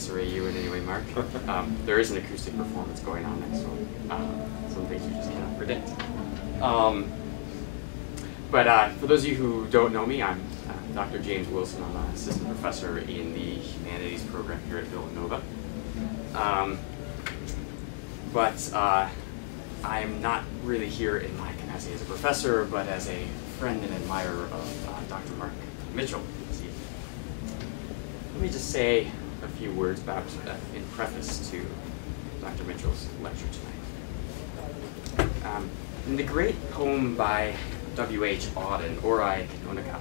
disarray you in any way, Mark. There is an acoustic performance going on next door. Some things you just cannot predict. But for those of you who don't know me, I'm Dr. James Wilson. I'm an assistant professor in the humanities program here at Villanova. But I'm not really here in my capacity as a professor, but as a friend and admirer of Dr. Mark Mitchell. Let me just say a few words about, in preface to Dr. Mitchell's lecture tonight. In the great poem by W.H. Auden, Ori Kanonaka,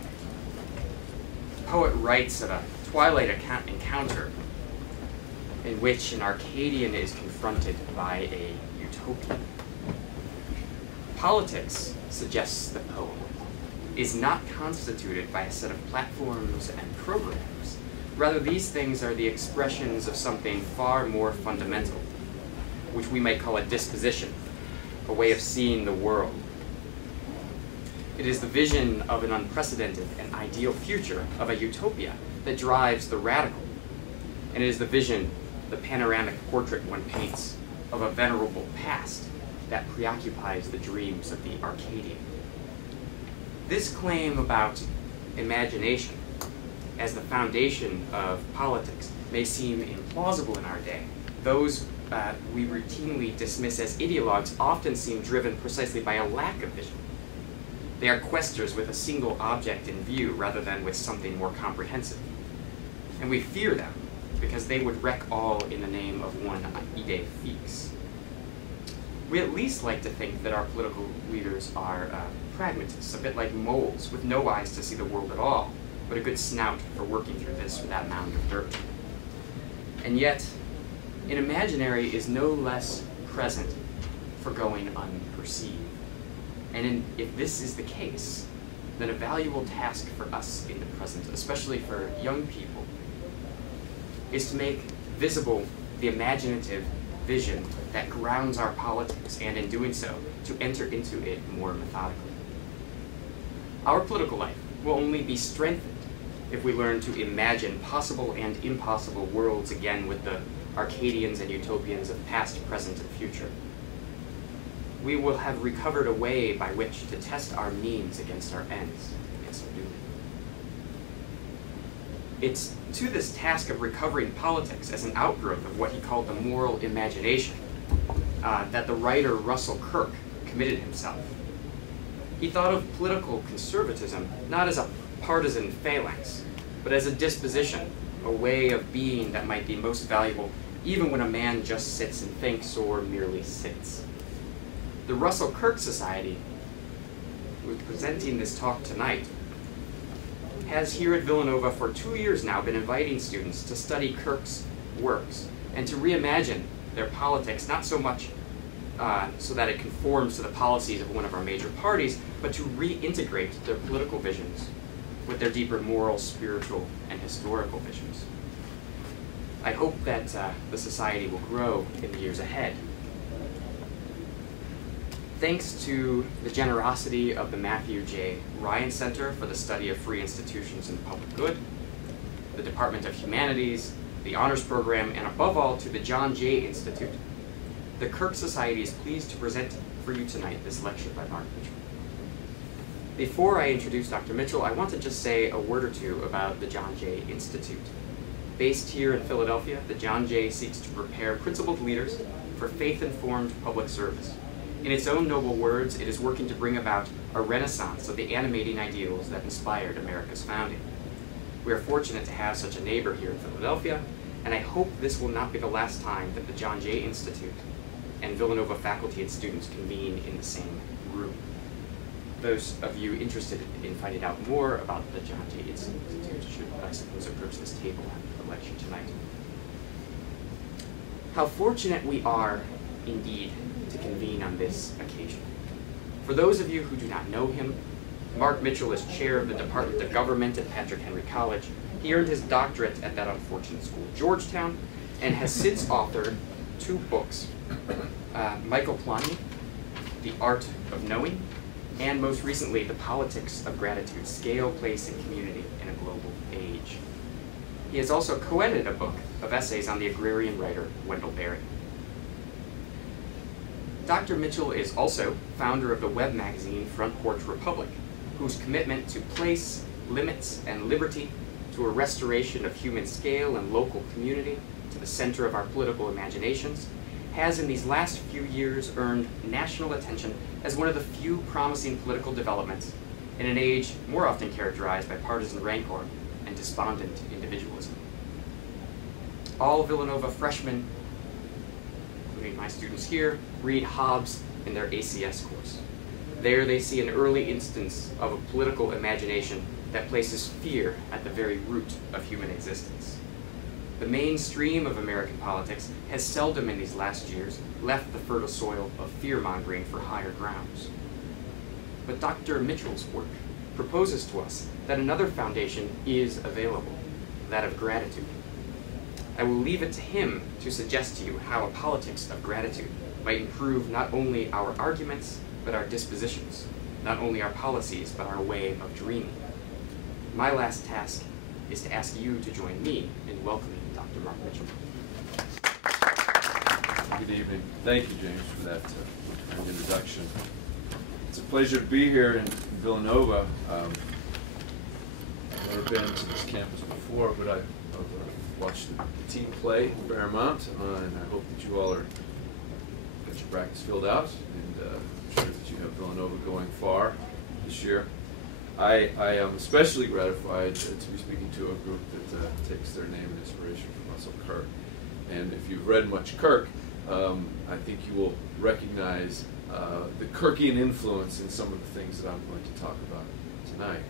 the poet writes of a twilight encounter in which an Arcadian is confronted by a utopian. Politics, suggests the poem, is not constituted by a set of platforms and programs. Rather, these things are the expressions of something far more fundamental, which we might call a disposition, a way of seeing the world. It is the vision of an unprecedented and ideal future, of a utopia, that drives the radical. And it is the vision, the panoramic portrait one paints, of a venerable past that preoccupies the dreams of the Arcadian. This claim about imagination as the foundation of politics may seem implausible in our day. Those we routinely dismiss as ideologues often seem driven precisely by a lack of vision. They are questers with a single object in view rather than with something more comprehensive. And we fear them because they would wreck all in the name of one idée fixe. We at least like to think that our political leaders are pragmatists, a bit like moles with no eyes to see the world at all, but a good snout for working through this or that mound of dirt. And yet, an imaginary is no less present for going unperceived. And if this is the case, then a valuable task for us in the present, especially for young people, is to make visible the imaginative vision that grounds our politics, and in doing so, to enter into it more methodically. Our political life will only be strengthened if we learn to imagine possible and impossible worlds again with the Arcadians and utopians of past, present, and future. We will have recovered a way by which to test our means against our ends, against our duty. It's to this task of recovering politics as an outgrowth of what he called the moral imagination that the writer Russell Kirk committed himself. He thought of political conservatism not as a partisan phalanx, but as a disposition, a way of being that might be most valuable even when a man just sits and thinks or merely sits. The Russell Kirk Society, who is presenting this talk tonight, has here at Villanova for 2 years now been inviting students to study Kirk's works and to reimagine their politics, not so much so that it conforms to the policies of one of our major parties, but to reintegrate their political visions with their deeper moral, spiritual, and historical visions. I hope that the society will grow in the years ahead. Thanks to the generosity of the Matthew J. Ryan Center for the Study of Free Institutions and Public Good, the Department of Humanities, the Honors Program, and above all to the John Jay Institute, the Kirk Society is pleased to present for you tonight this lecture by Mark Mitchell. Before I introduce Dr. Mitchell, I want to just say a word or two about the John Jay Institute. Based here in Philadelphia, the John Jay seeks to prepare principled leaders for faith-informed public service. In its own noble words, it is working to bring about a renaissance of the animating ideals that inspired America's founding. We are fortunate to have such a neighbor here in Philadelphia, and I hope this will not be the last time that the John Jay Institute and Villanova faculty and students convene in the same room. Those of you interested in finding out more about the John Jay Institute should, I suppose, approach this table after the lecture tonight. How fortunate we are, indeed, to convene on this occasion. For those of you who do not know him, Mark Mitchell is chair of the Department of Government at Patrick Henry College. He earned his doctorate at that unfortunate school, Georgetown, and has since authored 2 books, Michael Pliny, The Art of Knowing, and most recently, The Politics of Gratitude, Scale, Place, and Community in a Global Age. He has also co-edited a book of essays on the agrarian writer Wendell Berry. Dr. Mitchell is also founder of the web magazine Front Porch Republic, whose commitment to place, limits, and liberty, to a restoration of human scale and local community, to the center of our political imaginations, has in these last few years earned national attention as one of the few promising political developments in an age more often characterized by partisan rancor and despondent individualism. All Villanova freshmen, including my students here, read Hobbes in their ACS course. There they see an early instance of a political imagination that places fear at the very root of human existence. The mainstream of American politics has seldom in these last years left the fertile soil of fear-mongering for higher grounds. But Dr. Mitchell's work proposes to us that another foundation is available, that of gratitude. I will leave it to him to suggest to you how a politics of gratitude might improve not only our arguments, but our dispositions, not only our policies, but our way of dreaming. My last task is to ask you to join me in welcoming Dr. Mark Mitchell. Good evening. Thank you, James, for that kind introduction. It's a pleasure to be here in Villanova. I've never been to this campus before, but I've watched the team play in Fairmont, and I hope that you all are got your practice filled out, and I'm sure that you have Villanova going far this year. I am especially gratified to be speaking to a group that takes their name and inspiration from Russell Kirk. And if you've read much Kirk, I think you will recognize the Kirkian influence in some of the things that I'm going to talk about tonight.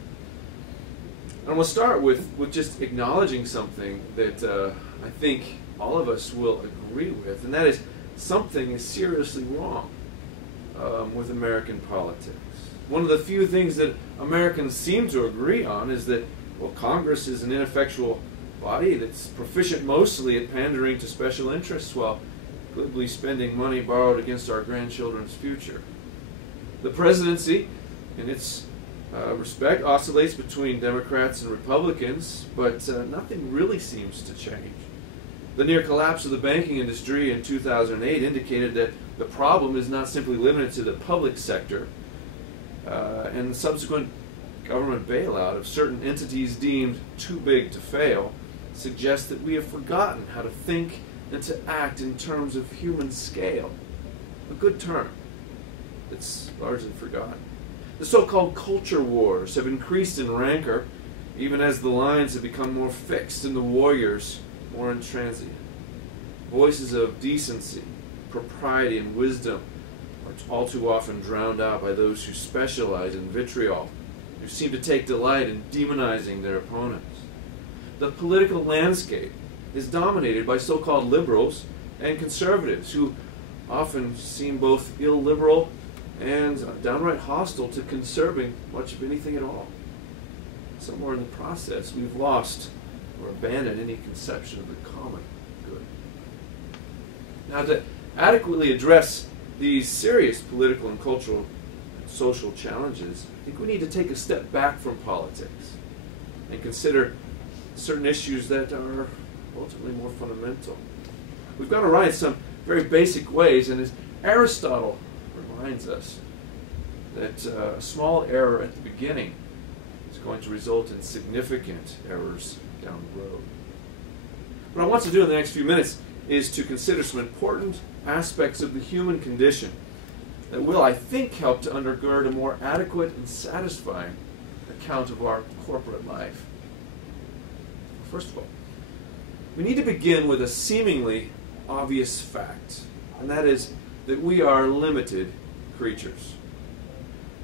And I want to start with just acknowledging something that I think all of us will agree with, and that is something is seriously wrong with American politics. One of the few things that Americans seem to agree on is that, well, Congress is an ineffectual body that's proficient mostly at pandering to special interests while glibly spending money borrowed against our grandchildren's future. The presidency, in its respect, oscillates between Democrats and Republicans, but nothing really seems to change. The near collapse of the banking industry in 2008 indicated that the problem is not simply limited to the public sector, and the subsequent government bailout of certain entities deemed too big to fail suggests that we have forgotten how to think and to act in terms of human scale. A good term that's largely forgotten. The so-called culture wars have increased in rancor, even as the lines have become more fixed and the warriors more intransient. Voices of decency, propriety, and wisdom are all too often drowned out by those who specialize in vitriol, who seem to take delight in demonizing their opponents. The political landscape is dominated by so-called liberals and conservatives who often seem both illiberal and downright hostile to conserving much of anything at all. Somewhere in the process, we've lost or abandoned any conception of the common good. Now, to adequately address these serious political and cultural and social challenges, I think we need to take a step back from politics and consider certain issues that are ultimately more fundamental. We've got to right some very basic ways, and as Aristotle reminds us, that a small error at the beginning is going to result in significant errors down the road. What I want to do in the next few minutes is to consider some important aspects of the human condition that will, I think, help to undergird a more adequate and satisfying account of our corporate life. First of all, we need to begin with a seemingly obvious fact, and that is that we are limited creatures.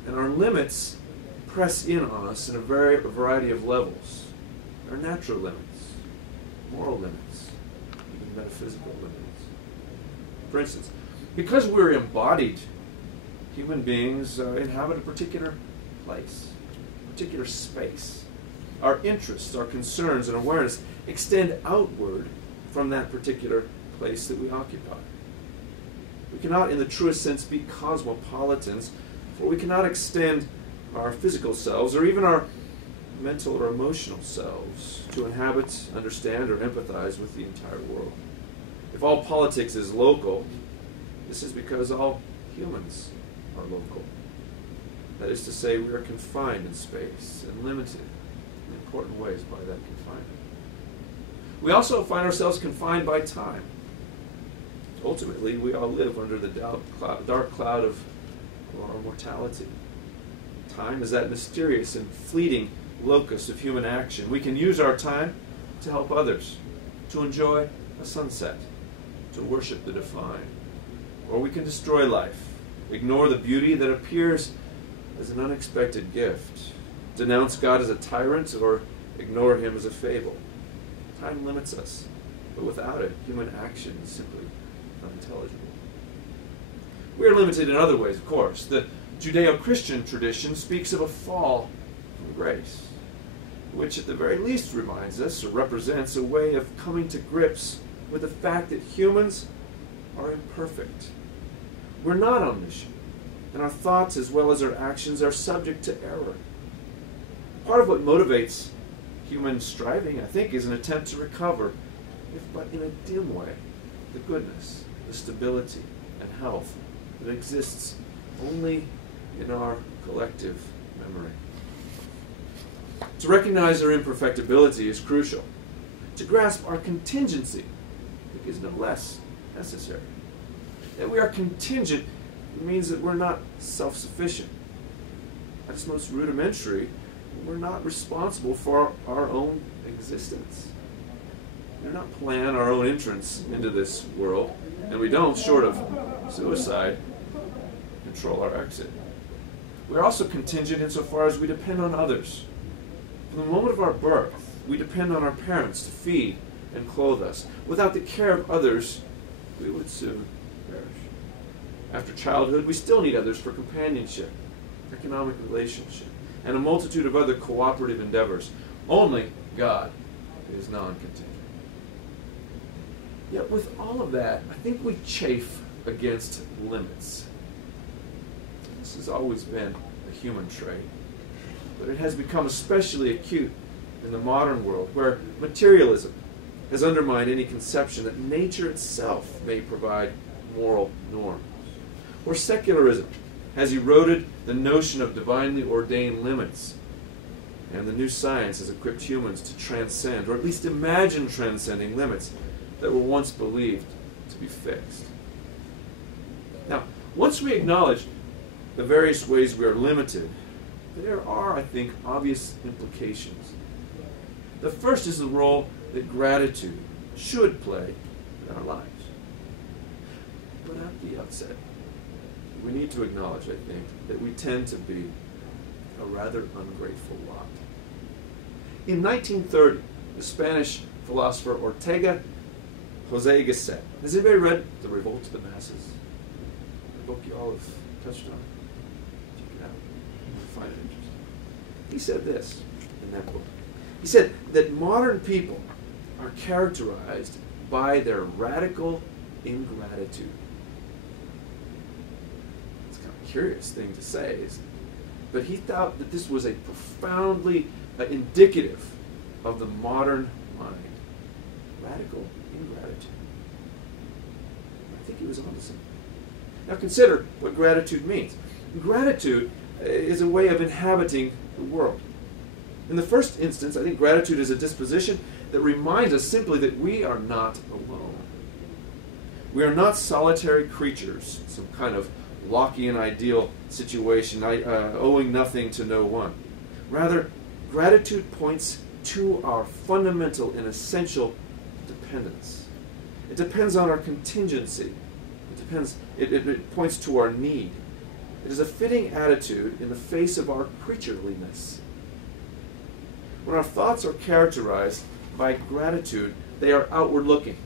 And our limits press in on us in a variety of levels. Our natural limits, moral limits, even metaphysical limits. For instance, because we're embodied, human beings inhabit a particular place, a particular space. Our interests, our concerns, and awareness extend outward from that particular place that we occupy. We cannot, in the truest sense, be cosmopolitans, for we cannot extend our physical selves or even our mental or emotional selves to inhabit, understand, or empathize with the entire world. If all politics is local, this is because all humans are local. That is to say, we are confined in space and limited in important ways by that confinement. We also find ourselves confined by time. Ultimately, we all live under the dark cloud of our mortality. Time is that mysterious and fleeting locus of human action. We can use our time to help others, to enjoy a sunset, to worship the divine. Or we can destroy life, ignore the beauty that appears as an unexpected gift, denounce God as a tyrant, or ignore him as a fable. Time limits us, but without it, human action is simply unintelligible. We are limited in other ways, of course. The Judeo-Christian tradition speaks of a fall from grace, which at the very least reminds us or represents a way of coming to grips with the fact that humans are imperfect. We're not omniscient, and our thoughts as well as our actions are subject to error. Part of what motivates human striving, I think, is an attempt to recover, if but in a dim way, the goodness, the stability, and health that exists only in our collective memory. To recognize our imperfectibility is crucial. To grasp our contingency is no less necessary. That we are contingent means that we're not self-sufficient. At its most rudimentary, we're not responsible for our own existence. We do not plan our own entrance into this world, and we don't, short of suicide, control our exit. We're also contingent insofar as we depend on others. From the moment of our birth, we depend on our parents to feed and clothe us. Without the care of others, we would soon perish. After childhood, we still need others for companionship, economic relationship, and a multitude of other cooperative endeavors. Only God is non-contingent. Yet with all of that, I think we chafe against limits. This has always been a human trait, but it has become especially acute in the modern world, where materialism has undermined any conception that nature itself may provide moral norms, or secularism has eroded the notion of divinely ordained limits, and the new science has equipped humans to transcend, or at least imagine transcending, limits that were once believed to be fixed. Now, once we acknowledge the various ways we are limited, there are, I think, obvious implications. The first is the role that gratitude should play in our lives. But at the outset, we need to acknowledge, I think, that we tend to be a rather ungrateful lot. In 1930, the Spanish philosopher Ortega Jose Gasset, has anybody read The Revolt of the Masses? A book you all have touched on? Check it out. You'll find it interesting. He said this in that book. He said that modern people are characterized by their radical ingratitude. It's kind of a curious thing to say, isn't it? But he thought that this was a profoundly indicative of the modern mind. Radical ingratitude. I think he was onto something. Now consider what gratitude means. Gratitude is a way of inhabiting the world. In the first instance, I think gratitude is a disposition that reminds us simply that we are not alone. We are not solitary creatures, some kind of Lockean ideal situation, owing nothing to no one. Rather, gratitude points to our fundamental and essential dependence. It depends on our contingency. It points to our need. It is a fitting attitude in the face of our creatureliness. When our thoughts are characterized by gratitude, they are outward looking.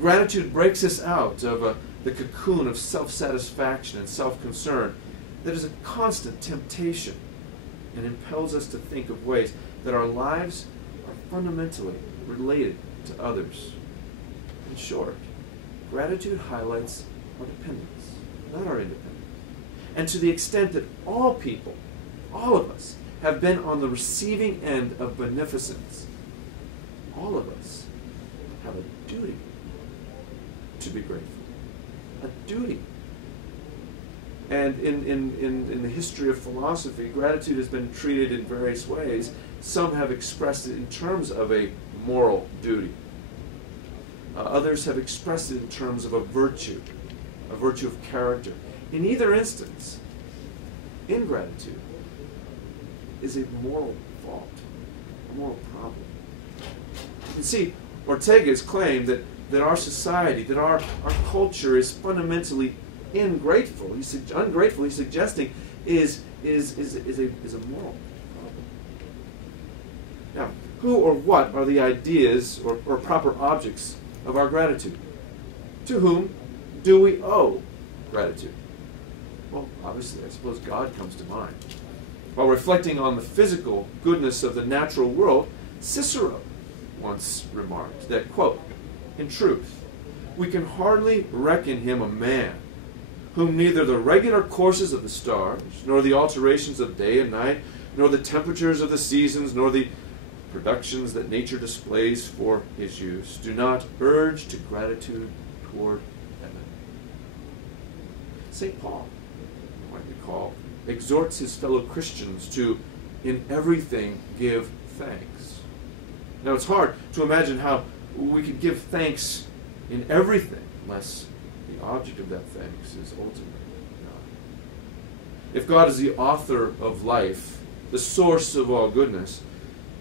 Gratitude breaks us out of the cocoon of self-satisfaction and self-concern that is a constant temptation and impels us to think of ways that our lives are fundamentally related to others. In short, gratitude highlights our dependence, not our independence. And to the extent that all people, all of us, have been on the receiving end of beneficence, all of us have a duty to be grateful. A duty. And in the history of philosophy, gratitude has been treated in various ways. Some have expressed it in terms of a moral duty. Others have expressed it in terms of a virtue of character. In either instance, ingratitude is a moral fault, a moral problem. You see, Ortega's claim that our society, that our culture is fundamentally ungrateful. He's suggesting is a moral problem. Now, who or what are the ideas or proper objects of our gratitude? To whom do we owe gratitude? Well, obviously, I suppose God comes to mind. While reflecting on the physical goodness of the natural world, Cicero once remarked that, quote, "In truth, we can hardly reckon him a man whom neither the regular courses of the stars, nor the alternations of day and night, nor the temperatures of the seasons, nor the productions that nature displays for his use, do not urge to gratitude toward heaven." St. Paul, you might recall, exhorts his fellow Christians to, in everything, give thanks. Now, it's hard to imagine how we could give thanks in everything unless the object of that thanks is ultimately God. If God is the author of life, the source of all goodness,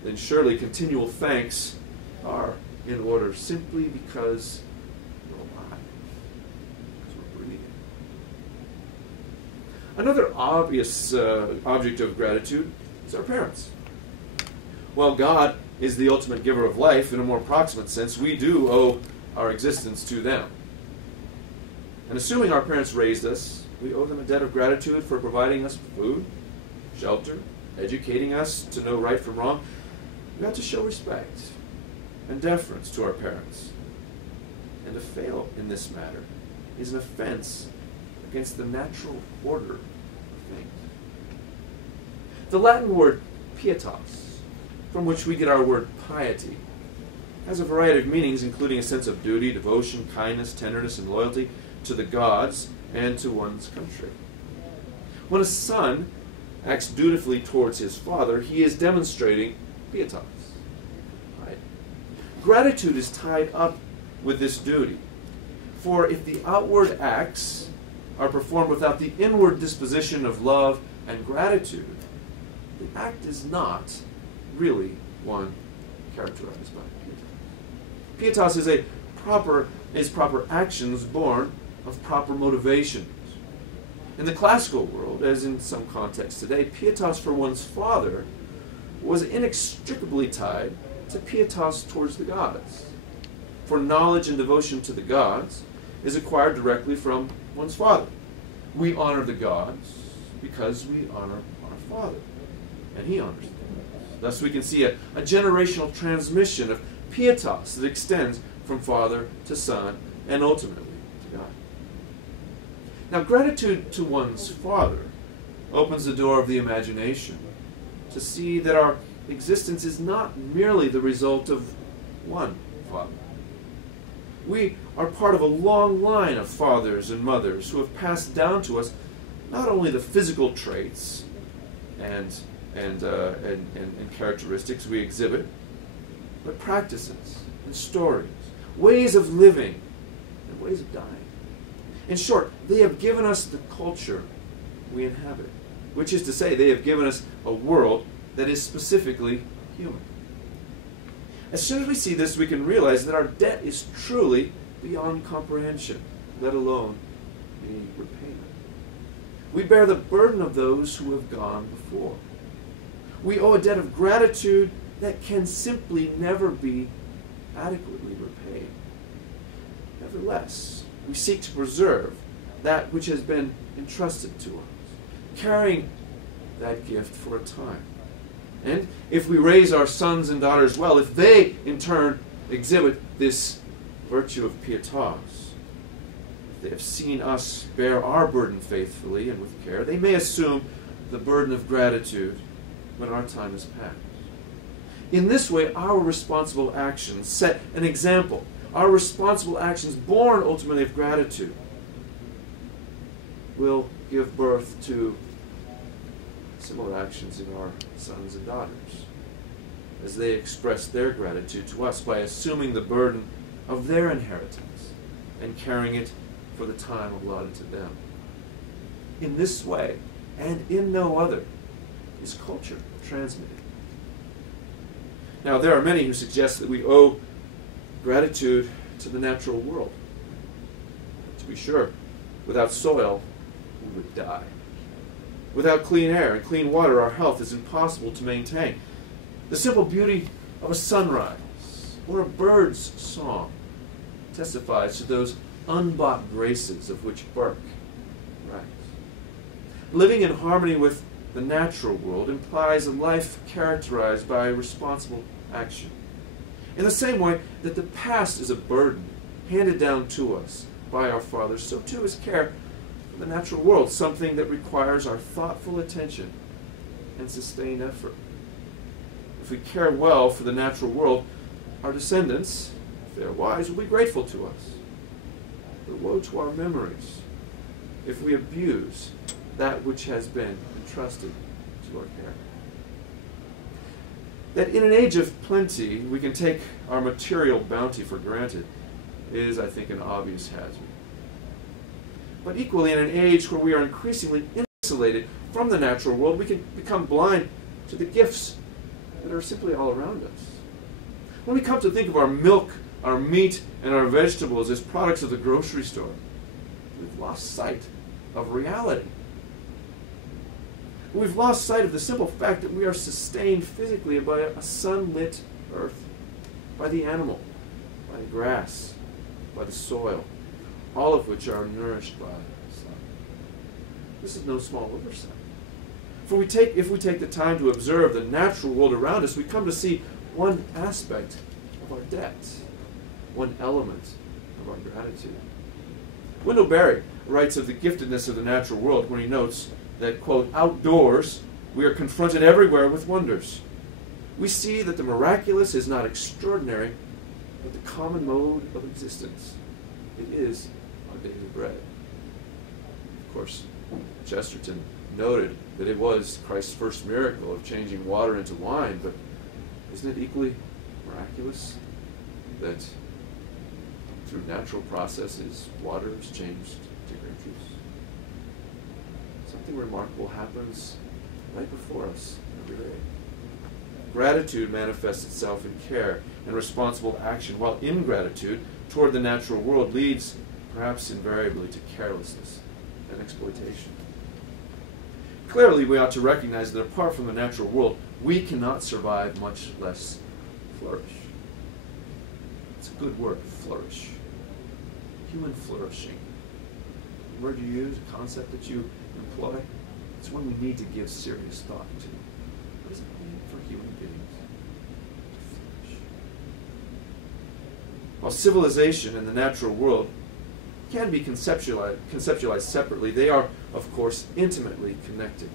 then surely continual thanks are in order simply because we're alive, because we're breathing. Another obvious object of gratitude is our parents. While God is the ultimate giver of life, in a more proximate sense, we do owe our existence to them. And assuming our parents raised us, we owe them a debt of gratitude for providing us food, shelter, educating us to know right from wrong. We have to show respect and deference to our parents. And to fail in this matter is an offense against the natural order of things. The Latin word pietas, from which we get our word piety, has a variety of meanings, including a sense of duty, devotion, kindness, tenderness, and loyalty to the gods and to one's country. When a son acts dutifully towards his father, he is demonstrating pietas. Right? Gratitude is tied up with this duty. For if the outward acts are performed without the inward disposition of love and gratitude, the act is not really one characterized by pietas. Pietas is proper actions born of proper motivations. In the classical world, as in some contexts today, pietas for one's father was inextricably tied to pietas towards the gods. For knowledge and devotion to the gods is acquired directly from one's father. We honor the gods because we honor our father, and he honors them. Thus we can see a generational transmission of pietas that extends from father to son and ultimately to God. Now, gratitude to one's father opens the door of the imagination to see that our existence is not merely the result of one father. We are part of a long line of fathers and mothers who have passed down to us not only the physical traits and characteristics we exhibit, but practices and stories, ways of living and ways of dying. In short, they have given us the culture we inhabit, which is to say, they have given us a world that is specifically human. As soon as we see this, we can realize that our debt is truly beyond comprehension, let alone any repayment. We bear the burden of those who have gone before. We owe a debt of gratitude that can simply never be adequately repaid. Nevertheless, we seek to preserve that which has been entrusted to us, carrying that gift for a time. And if we raise our sons and daughters well, if they in turn exhibit this virtue of pietas, if they have seen us bear our burden faithfully and with care, they may assume the burden of gratitude when our time is past. In this way, our responsible actions set an example. Our responsible actions, born ultimately of gratitude, will give birth to similar actions in our sons and daughters, as they express their gratitude to us by assuming the burden of their inheritance and carrying it for the time allotted to them. In this way, and in no other, is culture transmitted. Now, there are many who suggest that we owe gratitude to the natural world. To be sure, without soil, we would die. Without clean air and clean water, our health is impossible to maintain. The simple beauty of a sunrise or a bird's song testifies to those unbought graces of which Burke writes. Living in harmony with the natural world implies a life characterized by responsible action. In the same way that the past is a burden handed down to us by our fathers, so too is care for the natural world, something that requires our thoughtful attention and sustained effort. If we care well for the natural world, our descendants, if they are wise, will be grateful to us. But woe to our memories if we abuse that which has been entrusted to our care. That in an age of plenty, we can take our material bounty for granted is, I think, an obvious hazard. But equally, in an age where we are increasingly insulated from the natural world, we can become blind to the gifts that are simply all around us. When we come to think of our milk, our meat, and our vegetables as products of the grocery store, we've lost sight of reality. We've lost sight of the simple fact that we are sustained physically by a sunlit earth, by the animal, by the grass, by the soil, all of which are nourished by the sun. This is no small oversight. For if we take the time to observe the natural world around us, we come to see one aspect of our debt, one element of our gratitude. Wendell Berry writes of the giftedness of the natural world when he notes that, quote, outdoors we are confronted everywhere with wonders. We see that the miraculous is not extraordinary, but the common mode of existence. It is our daily bread. Of course, Chesterton noted that it was Christ's first miracle of changing water into wine, but isn't it equally miraculous that through natural processes, water is changed to grape juice? Something remarkable happens right before us every day. Gratitude manifests itself in care and responsible action, while ingratitude toward the natural world leads, perhaps invariably, to carelessness and exploitation. Clearly, we ought to recognize that apart from the natural world, we cannot survive, much less flourish. It's a good word, flourish. Human flourishing. The word you use, a concept that you employ, it's one we need to give serious thought to. What does it mean for human beings to flourish? While civilization and the natural world can be conceptualized separately, they are, of course, intimately connected.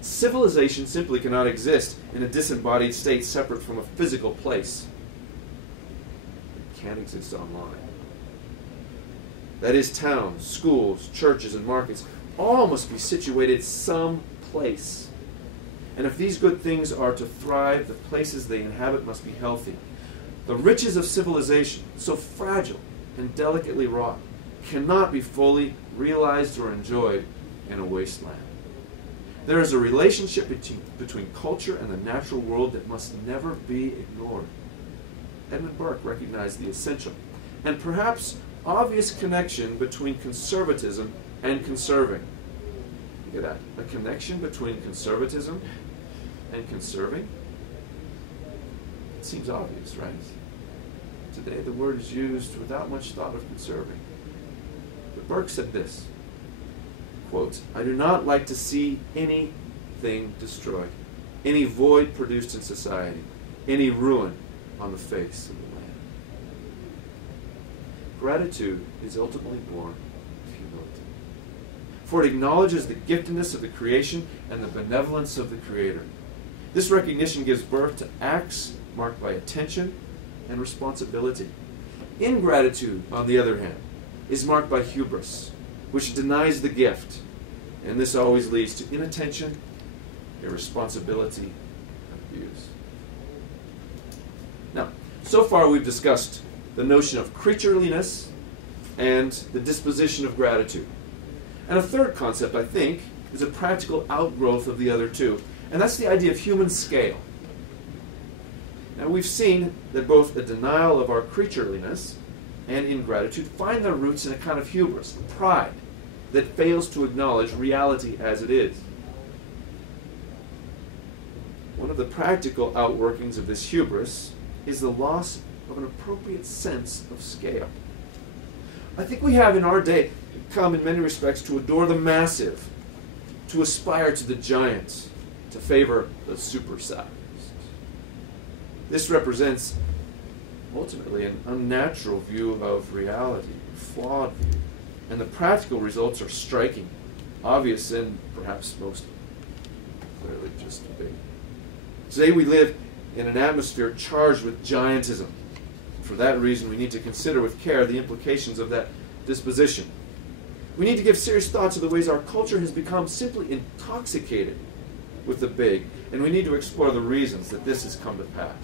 Civilization simply cannot exist in a disembodied state separate from a physical place. It can't exist online. That is, towns, schools, churches, and markets all must be situated someplace. And if these good things are to thrive, the places they inhabit must be healthy. The riches of civilization, so fragile and delicately wrought, cannot be fully realized or enjoyed in a wasteland. There is a relationship between culture and the natural world that must never be ignored. Edmund Burke recognized the essential and perhaps obvious connection between conservatism and conserving. Look at that. A connection between conservatism and conserving? It seems obvious, right? Today the word is used without much thought of conserving. But Burke said this, quote, I do not like to see anything destroyed, any void produced in society, any ruin on the face of the land. Gratitude is ultimately born of humility, for it acknowledges the giftedness of the creation and the benevolence of the Creator. This recognition gives birth to acts marked by attention and responsibility. Ingratitude, on the other hand, is marked by hubris, which denies the gift, and this always leads to inattention, irresponsibility, and abuse. Now, so far we've discussed the notion of creatureliness and the disposition of gratitude. And a third concept, I think, is a practical outgrowth of the other two, and that's the idea of human scale. Now, we've seen that both a denial of our creatureliness and ingratitude find their roots in a kind of hubris, pride, that fails to acknowledge reality as it is. One of the practical outworkings of this hubris is the loss of an appropriate sense of scale. I think we have in our day come in many respects to adore the massive, to aspire to the giant, to favor the supersized. This represents ultimately an unnatural view of reality, a flawed view, and the practical results are striking, obvious, and perhaps most clearly just big. Today we live in an atmosphere charged with giantism. For that reason, we need to consider with care the implications of that disposition. We need to give serious thought to the ways our culture has become simply intoxicated with the big, and we need to explore the reasons that this has come to pass.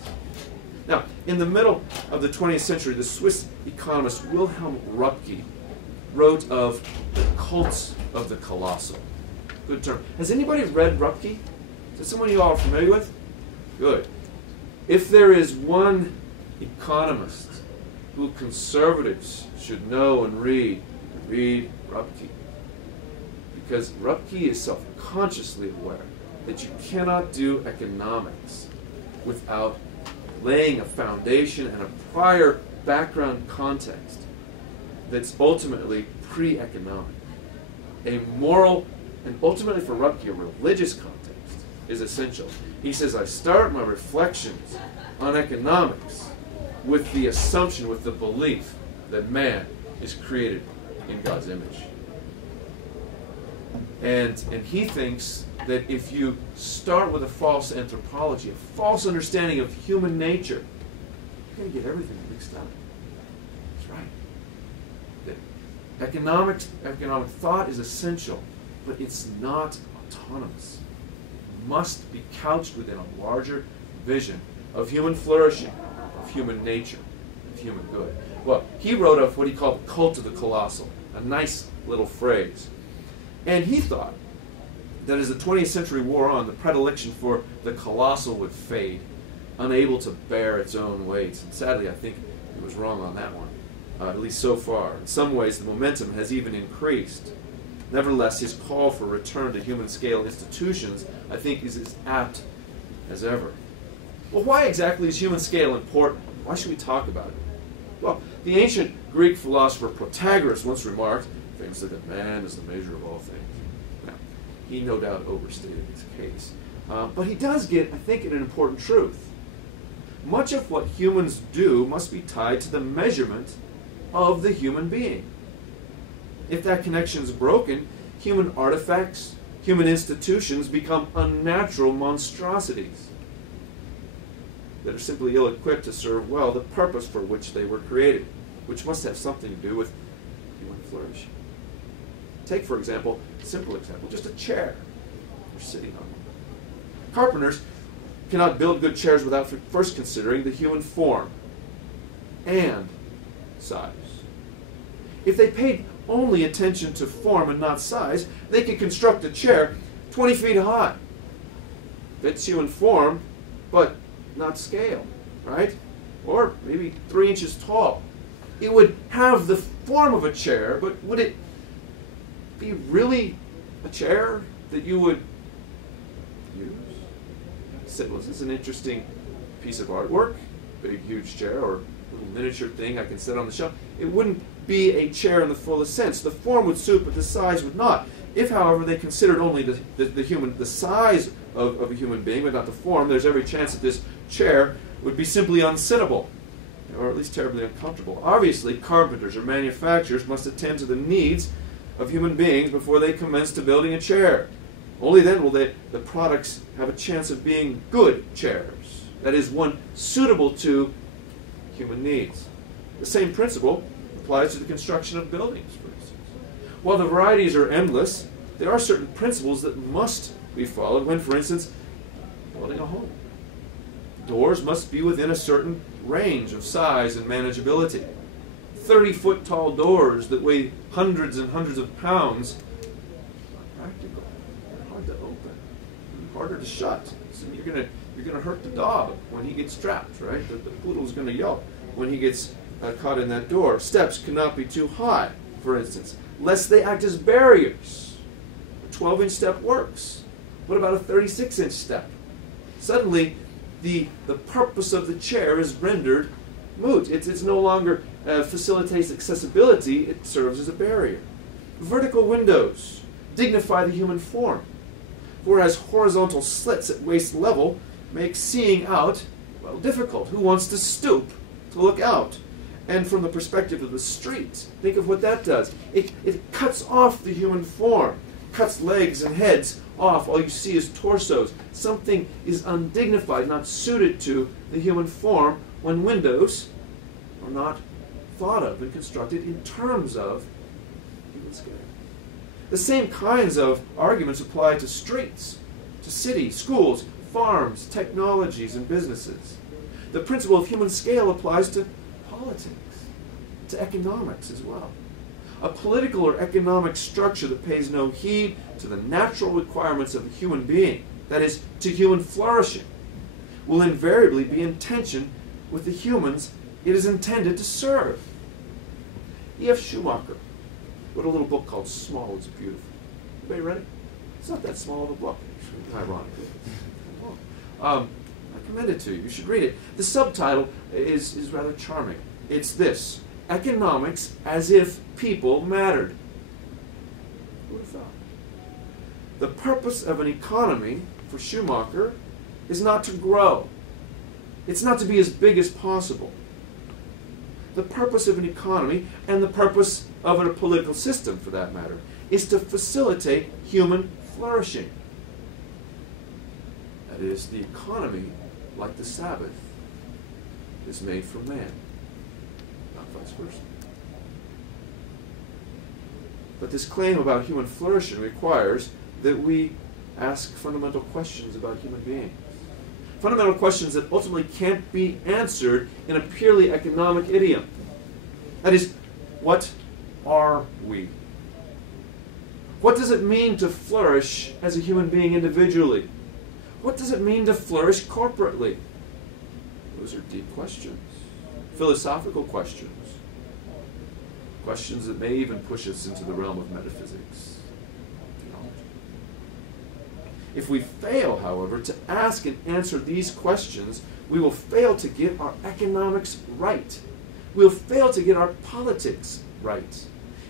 Now, in the middle of the 20th century, the Swiss economist Wilhelm Röpke wrote of the cult of the colossal. Good term. Has anybody read Röpke? Is that someone you all are familiar with? Good. If there is one economist who conservatives should know and read Röpke. Because Röpke is self-consciously aware that you cannot do economics without laying a foundation and a prior background context that's ultimately pre-economic. A moral, and ultimately for Röpke, a religious context is essential. He says, I start my reflections on economics with the assumption, with the belief that man is created in God's image. And he thinks that if you start with a false anthropology, a false understanding of human nature, you're going to get everything mixed up. That's right. That economic thought is essential, but it's not autonomous. It must be couched within a larger vision of human flourishing, of human nature, of human good. Well, he wrote of what he called the cult of the colossal, a nice little phrase. And he thought that as the 20th century wore on, the predilection for the colossal would fade, unable to bear its own weight. And sadly, I think he was wrong on that one, at least so far. In some ways, the momentum has even increased. Nevertheless, his call for return to human scale institutions, I think, is as apt as ever. Well, why exactly is human scale important? Why should we talk about it? Well, the ancient Greek philosopher Protagoras once remarked, famously, that man is the measure of all things. Now, he no doubt overstated his case. But he does get, I think, at an important truth. Much of what humans do must be tied to the measurement of the human being. If that connection is broken, human artifacts, human institutions become unnatural monstrosities that are simply ill-equipped to serve well the purpose for which they were created, which must have something to do with human flourishing. Take, for example, a simple example, just a chair you're sitting on. Carpenters cannot build good chairs without first considering the human form and size. If they paid only attention to form and not size, they could construct a chair 20 feet high. Fits human form, but not scale, right? Or maybe 3 inches tall. It would have the form of a chair, but would it be really a chair that you would use? I said, well, this is an interesting piece of artwork, big, huge chair, or little miniature thing I can set on the shelf. It wouldn't be a chair in the fullest sense. The form would suit, but the size would not. If, however, they considered only the size of a human being, but not the form, there's every chance that this chair would be simply unsittable, or at least terribly uncomfortable. Obviously, carpenters or manufacturers must attend to the needs of human beings before they commence to building a chair. Only then will the products have a chance of being good chairs. That is, one suitable to human needs. The same principle applies to the construction of buildings, for instance. While the varieties are endless, there are certain principles that must be followed when, for instance, building a home. Doors must be within a certain range of size and manageability. 30-foot tall doors that weigh hundreds and hundreds of pounds are practical. They're hard to open, harder to shut. So you're gonna hurt the dog when he gets trapped, right? The poodle's gonna yelp when he gets caught in that door. Steps cannot be too high, for instance, lest they act as barriers. A 12-inch step works. What about a 36-inch step? Suddenly, the purpose of the chair is rendered moot. It's no longer facilitates accessibility, it serves as a barrier. Vertical windows dignify the human form, whereas horizontal slits at waist level make seeing out, well, difficult. Who wants to stoop to look out? And from the perspective of the street, think of what that does. It cuts off the human form, cuts legs and heads off. All you see is torsos. Something is undignified, not suited to the human form when windows are not thought of and constructed in terms of human scale. The same kinds of arguments apply to streets, to cities, schools, farms, technologies, and businesses. The principle of human scale applies to politics, to economics as well. A political or economic structure that pays no heed to the natural requirements of a human being, that is, to human flourishing, will invariably be in tension with the humans it is intended to serve. E.F. Schumacher wrote a little book called Small is Beautiful. Anybody read it? It's not that small of a book, actually, ironically. I commend it to you. You should read it. The subtitle is rather charming. It's this: Economics as if people mattered. Who would have thought? The purpose of an economy, for Schumacher, is not to grow. It's not to be as big as possible. The purpose of an economy, and the purpose of a political system, for that matter, is to facilitate human flourishing. That is, the economy, like the Sabbath, is made for man, not vice versa. But this claim about human flourishing requires that we ask fundamental questions about human beings. Fundamental questions that ultimately can't be answered in a purely economic idiom. That is, what are we? What does it mean to flourish as a human being individually? What does it mean to flourish corporately? Those are deep questions, philosophical questions, questions that may even push us into the realm of metaphysics. If we fail, however, to ask and answer these questions, we will fail to get our economics right. We'll fail to get our politics right.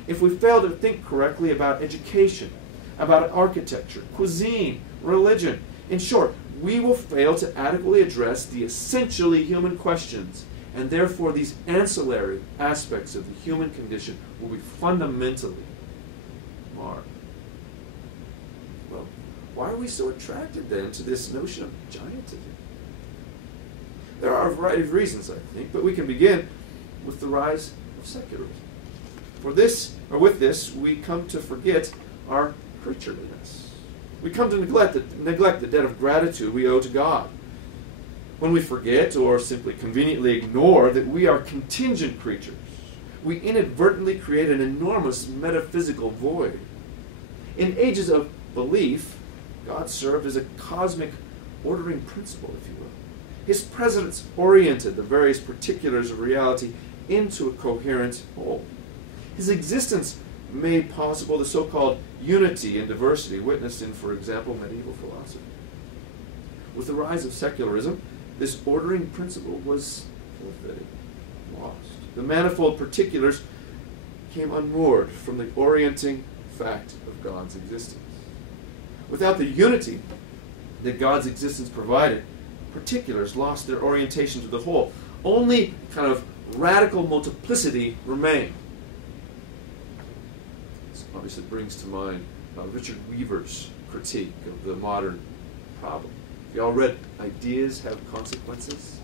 If we fail to think correctly about education, about architecture, cuisine, religion, in short, we will fail to adequately address the essentially human questions, and therefore these ancillary aspects of the human condition will be fundamentally marred. Well, why are we so attracted then to this notion of giantism? There are a variety of reasons, I think, but we can begin with the rise of secularism. With this, we come to forget our creatureliness. We come to neglect the debt of gratitude we owe to God. When we forget or simply conveniently ignore that we are contingent creatures, we inadvertently create an enormous metaphysical void. In ages of belief, God served as a cosmic ordering principle, if you will. His presence oriented the various particulars of reality into a coherent whole. His existence made possible the so-called unity and diversity witnessed in, for example, medieval philosophy. With the rise of secularism, this ordering principle was forfeited, lost. The manifold particulars came unmoored from the orienting fact of God's existence. Without the unity that God's existence provided, particulars lost their orientation to the whole. Only kind of radical multiplicity remained. This obviously brings to mind Richard Weaver's critique of the modern problem. If you all read Ideas Have Consequences,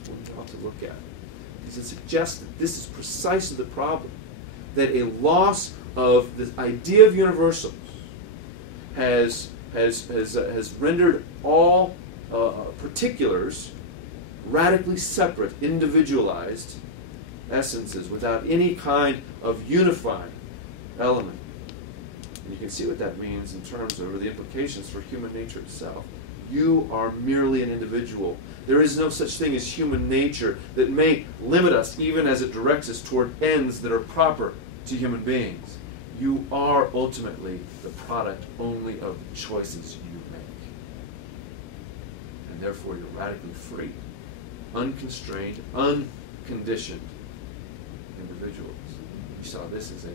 it's one you ought to look at. Because it suggests that this is precisely the problem, that a loss of the idea of universals has rendered all particulars radically separate, individualized essences without any kind of unifying element. And you can see what that means in terms of the implications for human nature itself. You are merely an individual. There is no such thing as human nature that may limit us even as it directs us toward ends that are proper to human beings. You are ultimately the product only of choices you make. And therefore you're radically free, unconstrained, unconditioned individuals. We saw this as a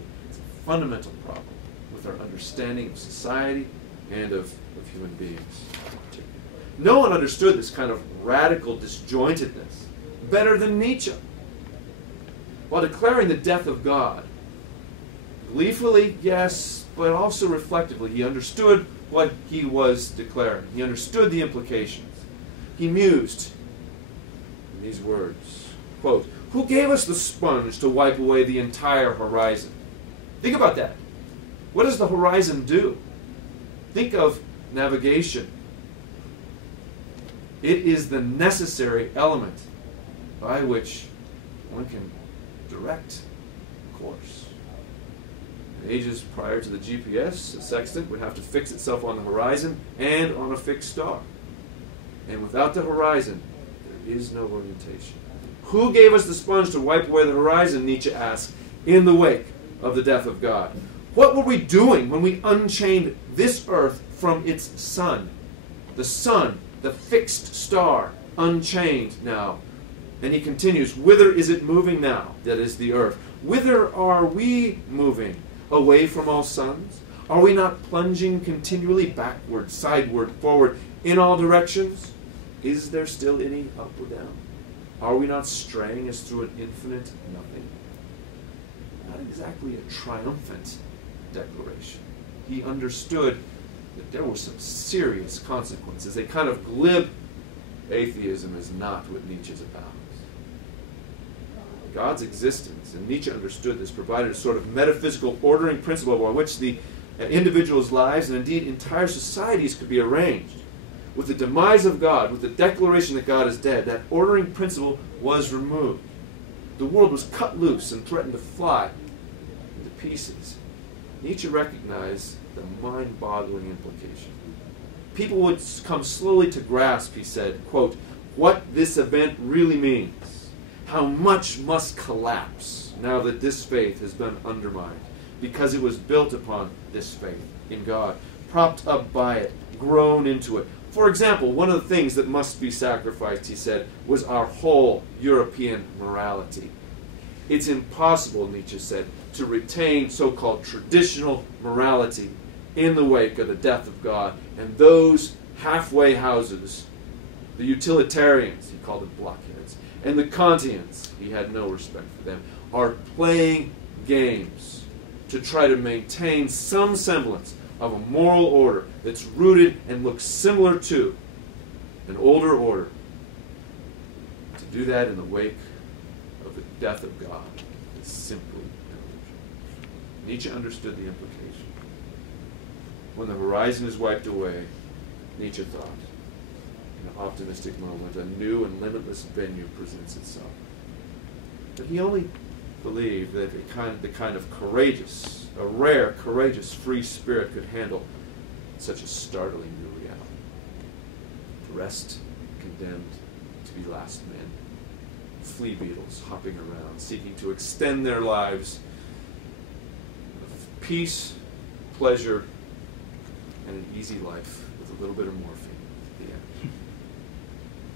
fundamental problem with our understanding of society and of human beings. No one understood this kind of radical disjointedness better than Nietzsche. While declaring the death of God, gleefully, yes, but also reflectively, he understood what he was declaring. He understood the implications. He mused in these words, quote, "Who gave us the sponge to wipe away the entire horizon?" Think about that. What does the horizon do? Think of navigation. It is the necessary element by which one can direct course. In ages prior to the GPS, a sextant would have to fix itself on the horizon and on a fixed star. And without the horizon, there is no orientation. Who gave us the sponge to wipe away the horizon, Nietzsche asked, in the wake of the death of God? What were we doing when we unchained this earth from its sun? The sun, the fixed star, unchained now. And he continues, whither is it moving now? That is the earth. Whither are we moving? Away from all suns? Are we not plunging continually backward, sideward, forward, in all directions? Is there still any up or down? Are we not straying as through an infinite nothing? Not exactly a triumphant declaration. He understood that there were some serious consequences. A kind of glib atheism is not what Nietzsche's about. God's existence, and Nietzsche understood this, provided a sort of metaphysical ordering principle by which the individual's lives and indeed entire societies could be arranged. With the demise of God, with the declaration that God is dead, that ordering principle was removed. The world was cut loose and threatened to fly into pieces. Nietzsche recognized the mind-boggling implication. People would come slowly to grasp, he said, quote, what this event really means. How much must collapse now that this faith has been undermined, because it was built upon this faith in God, propped up by it, grown into it. For example, one of the things that must be sacrificed, he said, was our whole European morality. It's impossible, Nietzsche said, to retain so-called traditional morality in the wake of the death of God. And those halfway houses, the utilitarians, he called them blockheads, and the Kantians, he had no respect for them, are playing games to try to maintain some semblance of a moral order that's rooted and looks similar to an older order. To do that in the wake of the death of God is simply an illusion. Nietzsche understood the implication. When the horizon is wiped away, Nietzsche thought, in an optimistic moment, a new and limitless venue presents itself. But he only believed that the kind of courageous, a rare, courageous, free spirit could handle such a startling new reality. The rest condemned to be last men, flea beetles hopping around, seeking to extend their lives of peace, pleasure, and an easy life with a little bit of morphine at the end.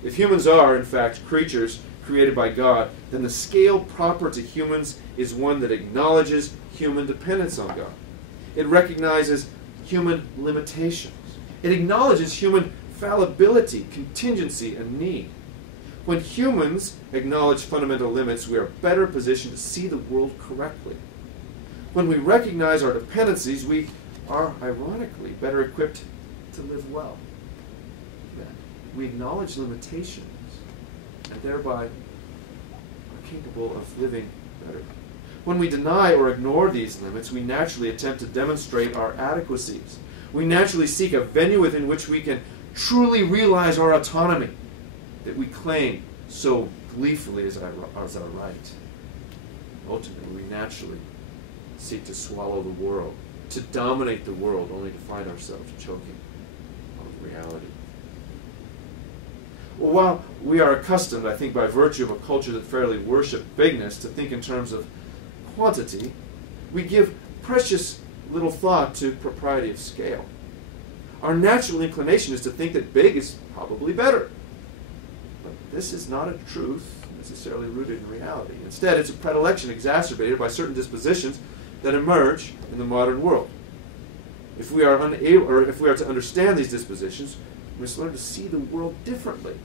If humans are, in fact, creatures created by God, then the scale proper to humans is one that acknowledges human dependence on God. It recognizes human limitations. It acknowledges human fallibility, contingency, and need. When humans acknowledge fundamental limits, we are better positioned to see the world correctly. When we recognize our dependencies, we are, ironically, better equipped to live well. That we acknowledge limitations and thereby are capable of living better. When we deny or ignore these limits, we naturally attempt to demonstrate our adequacies. We naturally seek a venue within which we can truly realize our autonomy that we claim so gleefully as our right. Ultimately, we naturally seek to swallow the world, to dominate the world, only to find ourselves choking on reality. Well, while we are accustomed, I think by virtue of a culture that fairly worships bigness, to think in terms of quantity, we give precious little thought to propriety of scale. Our natural inclination is to think that big is probably better. But this is not a truth necessarily rooted in reality. Instead, it's a predilection exacerbated by certain dispositions that emerge in the modern world. If we are to understand these dispositions, we must learn to see the world differently.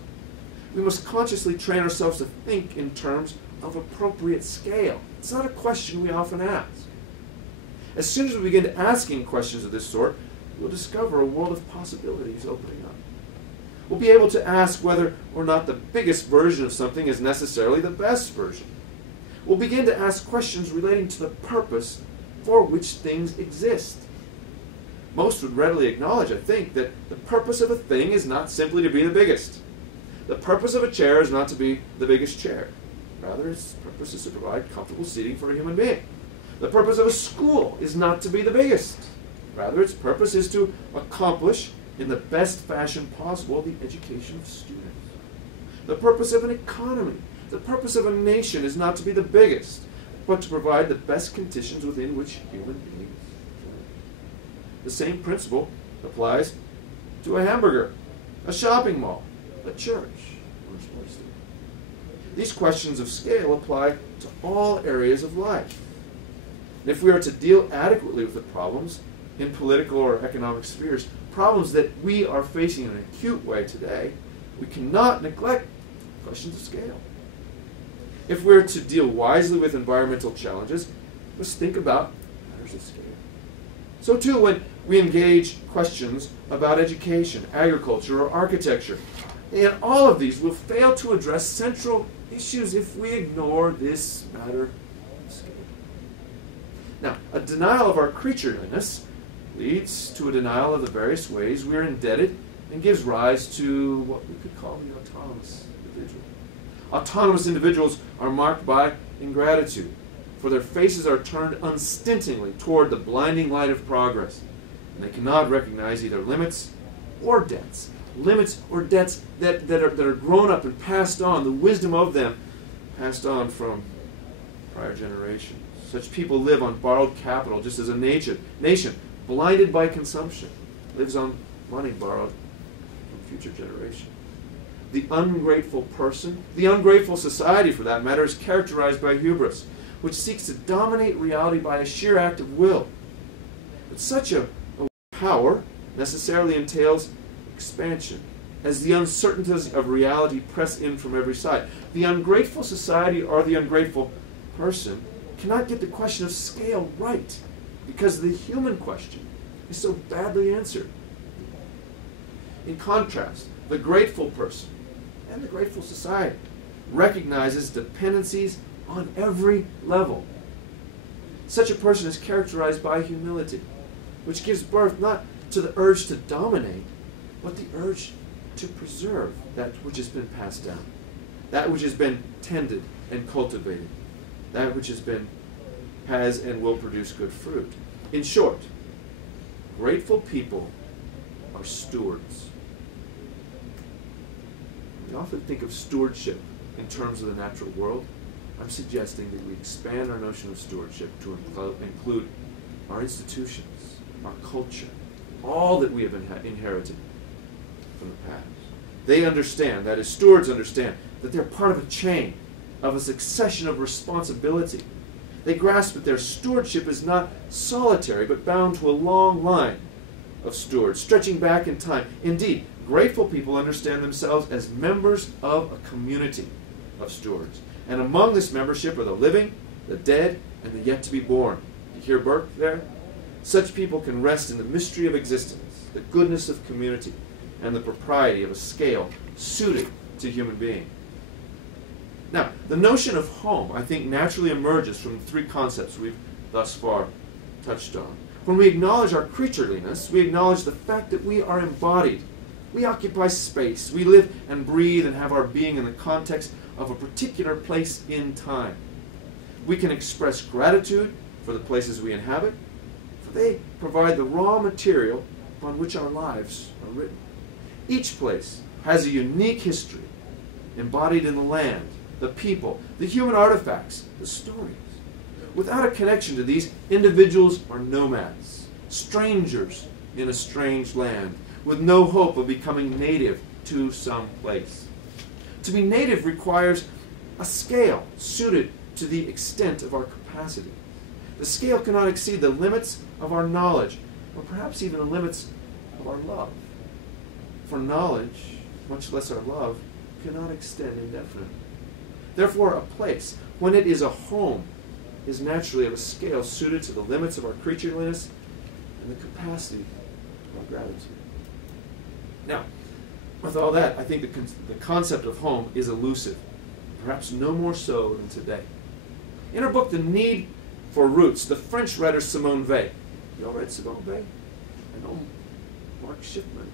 We must consciously train ourselves to think in terms of appropriate scale. It's not a question we often ask. As soon as we begin asking questions of this sort, we'll discover a world of possibilities opening up. We'll be able to ask whether or not the biggest version of something is necessarily the best version. We'll begin to ask questions relating to the purpose for which things exist. Most would readily acknowledge, I think, that the purpose of a thing is not simply to be the biggest. The purpose of a chair is not to be the biggest chair. Rather, its purpose is to provide comfortable seating for a human being. The purpose of a school is not to be the biggest. Rather, its purpose is to accomplish, in the best fashion possible, the education of students. The purpose of an economy, the purpose of a nation is not to be the biggest, but to provide the best conditions within which human beings live. The same principle applies to a hamburger, a shopping mall, a church, or a sports stadium. These questions of scale apply to all areas of life. And if we are to deal adequately with the problems in political or economic spheres, problems that we are facing in an acute way today, we cannot neglect questions of scale. If we're to deal wisely with environmental challenges, let's think about matters of scale. So too, when we engage questions about education, agriculture, or architecture, and all of these will fail to address central issues if we ignore this matter of scale. Now, a denial of our creatureliness leads to a denial of the various ways we are indebted and gives rise to what we could call the autonomous individual. Autonomous individuals are marked by ingratitude, for their faces are turned unstintingly toward the blinding light of progress, and they cannot recognize either limits or debts. Limits or debts that are grown up and passed on, the wisdom of them passed on from prior generations. Such people live on borrowed capital, just as a nation, blinded by consumption, lives on money borrowed from future generations. The ungrateful person, the ungrateful society for that matter, is characterized by hubris, which seeks to dominate reality by a sheer act of will. But such a power necessarily entails expansion, as the uncertainties of reality press in from every side. The ungrateful society or the ungrateful person cannot get the question of scale right, because the human question is so badly answered. In contrast, the grateful person and the grateful society recognizes dependencies on every level. Such a person is characterized by humility, which gives birth not to the urge to dominate, but the urge to preserve that which has been passed down, that which has been tended and cultivated, that which has and will produce good fruit. In short, grateful people are stewards. We often think of stewardship in terms of the natural world. I'm suggesting that we expand our notion of stewardship to include our institutions, our culture, all that we have inherited from the past. They understand, that is, stewards understand, that they're part of a chain, of a succession of responsibility. They grasp that their stewardship is not solitary, but bound to a long line of stewards, stretching back in time. Indeed, grateful people understand themselves as members of a community of stewards. And among this membership are the living, the dead, and the yet to be born. You hear Burke there? Such people can rest in the mystery of existence, the goodness of community, and the propriety of a scale suited to human being. Now, the notion of home, I think, naturally emerges from the three concepts we've thus far touched on. When we acknowledge our creatureliness, we acknowledge the fact that we are embodied. We occupy space. We live and breathe and have our being in the context of a particular place in time. We can express gratitude for the places we inhabit, for they provide the raw material upon which our lives are written. Each place has a unique history, embodied in the land, the people, the human artifacts, the stories. Without a connection to these, individuals are nomads, strangers in a strange land, with no hope of becoming native to some place. To be native requires a scale suited to the extent of our capacity. The scale cannot exceed the limits of our knowledge, or perhaps even the limits of our love. For knowledge, much less our love, cannot extend indefinitely. Therefore, a place, when it is a home, is naturally of a scale suited to the limits of our creatureliness and the capacity of our gratitude. Now, with all that, I think the concept of home is elusive, perhaps no more so than today. In her book, The Need for Roots, the French writer Simone Weil, you all read Simone Weil? I know Mark Schiffman.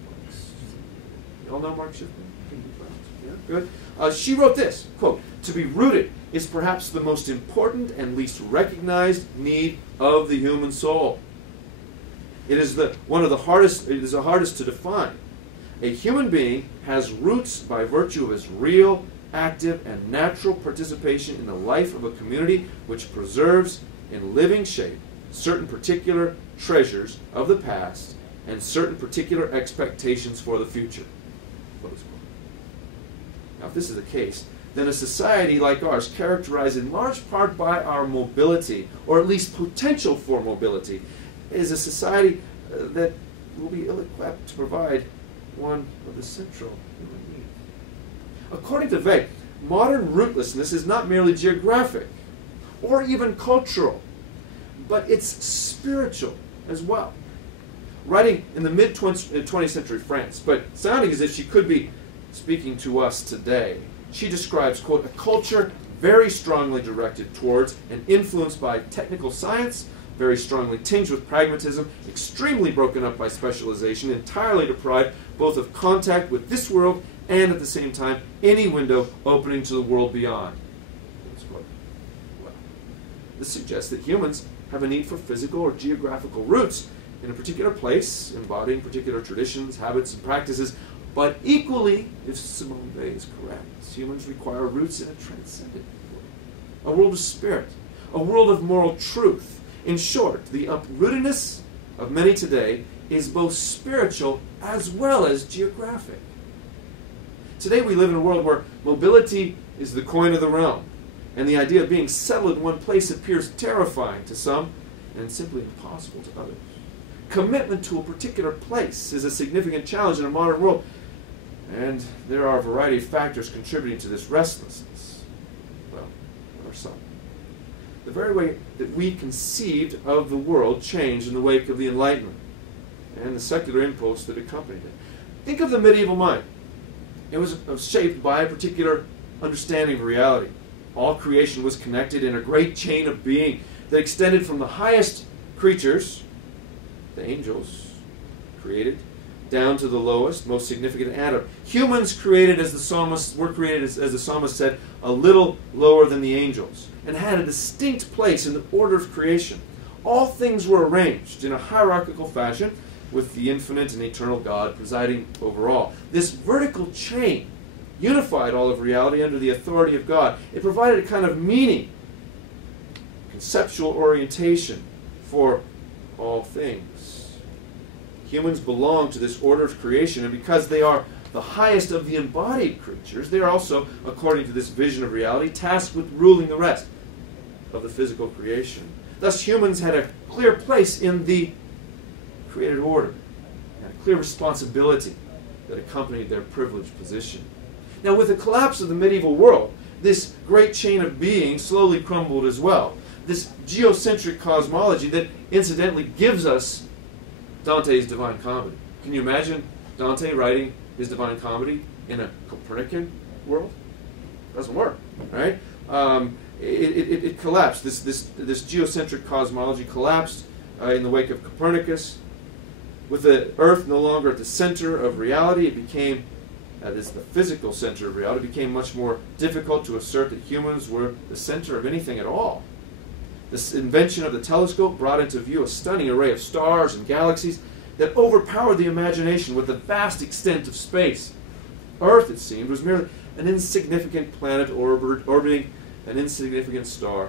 You all know Mark Schiffman? Yeah, good. She wrote this, quote, "To be rooted is perhaps the most important and least recognized need of the human soul. It is the hardest to define. A human being has roots by virtue of his real, active, and natural participation in the life of a community which preserves in living shape certain particular treasures of the past and certain particular expectations for the future." Close quote. Now, if this is the case, then a society like ours, characterized in large part by our mobility, or at least potential for mobility, is a society that will be ill-equipped to provide one of the central human needs. According to Weil, modern rootlessness is not merely geographic or even cultural, but it's spiritual as well. Writing in the mid-20th century France, but sounding as if she could be speaking to us today, she describes, quote, "a culture very strongly directed towards and influenced by technical science, very strongly tinged with pragmatism, extremely broken up by specialization, entirely deprived both of contact with this world and at the same time any window opening to the world beyond." Well, this suggests that humans have a need for physical or geographical roots in a particular place, embodying particular traditions, habits, and practices. But equally, if Simone Weil is correct, humans require roots in a transcendent world, a world of spirit, a world of moral truth. In short, the uprootedness of many today is both spiritual as well as geographic. Today we live in a world where mobility is the coin of the realm, and the idea of being settled in one place appears terrifying to some and simply impossible to others. Commitment to a particular place is a significant challenge in a modern world, and there are a variety of factors contributing to this restlessness. Well, what are some? The very way that we conceived of the world changed in the wake of the Enlightenment and the secular impulse that accompanied it. Think of the medieval mind. It was shaped by a particular understanding of reality. All creation was connected in a great chain of being that extended from the highest creatures, the angels, created, down to the lowest, most significant atom. Humans created, as the psalmist said, a little lower than the angels, and had a distinct place in the order of creation. All things were arranged in a hierarchical fashion, with the infinite and eternal God presiding over all. This vertical chain unified all of reality under the authority of God. It provided a kind of meaning, conceptual orientation for all things. Humans belong to this order of creation, and because they are the highest of the embodied creatures, they are also, according to this vision of reality, tasked with ruling the rest of the physical creation. Thus, humans had a clear place in the created order, and a clear responsibility that accompanied their privileged position. Now, with the collapse of the medieval world, this great chain of being slowly crumbled as well. this geocentric cosmology that incidentally gives us Dante's Divine Comedy. Can you imagine Dante writing his Divine Comedy in a Copernican world? Doesn't work, right? It collapsed. This geocentric cosmology collapsed in the wake of Copernicus. With the Earth no longer at the center of reality, it became, that is the physical center of reality, it became much more difficult to assert that humans were the center of anything at all. This invention of the telescope brought into view a stunning array of stars and galaxies that overpowered the imagination with the vast extent of space. Earth, it seemed, was merely an insignificant planet orbiting an insignificant star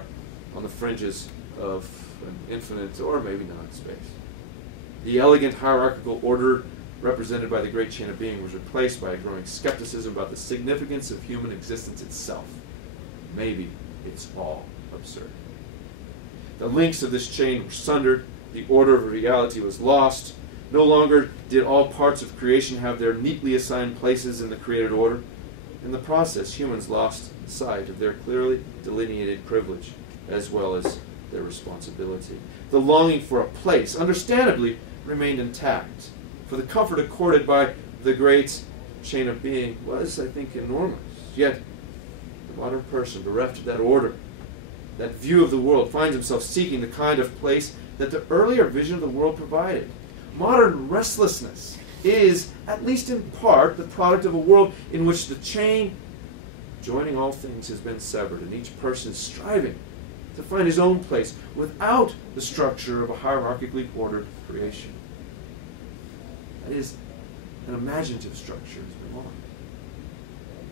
on the fringes of an infinite, or maybe not, space. The elegant hierarchical order represented by the great chain of being was replaced by a growing skepticism about the significance of human existence itself. Maybe it's all absurd. The links of this chain were sundered, the order of reality was lost. No longer did all parts of creation have their neatly assigned places in the created order. In the process, humans lost sight of their clearly delineated privilege as well as their responsibility. The longing for a place, understandably, remained intact, for the comfort accorded by the great chain of being was, I think, enormous. Yet, the modern person, bereft of that order, that view of the world, finds himself seeking the kind of place that the earlier vision of the world provided. Modern restlessness is, at least in part, the product of a world in which the chain joining all things has been severed, and each person is striving to find his own place without the structure of a hierarchically ordered creation. That is, an imaginative structure has been lost.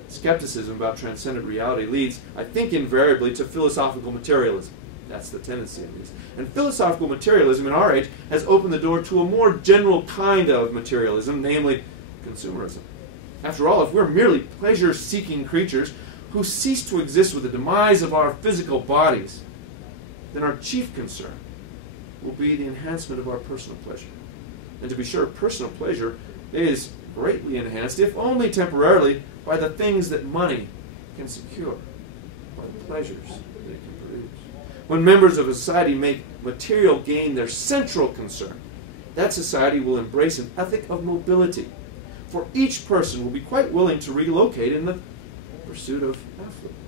Skepticism about transcendent reality leads, I think, invariably to philosophical materialism. That's the tendency of these. And philosophical materialism in our age has opened the door to a more general kind of materialism, namely consumerism. After all, if we're merely pleasure-seeking creatures who cease to exist with the demise of our physical bodies, then our chief concern will be the enhancement of our personal pleasure. And to be sure, personal pleasure is greatly enhanced, if only temporarily, by the things that money can secure, by the pleasures that it can produce. When members of a society make material gain their central concern, that society will embrace an ethic of mobility, for each person will be quite willing to relocate in the pursuit of affluence.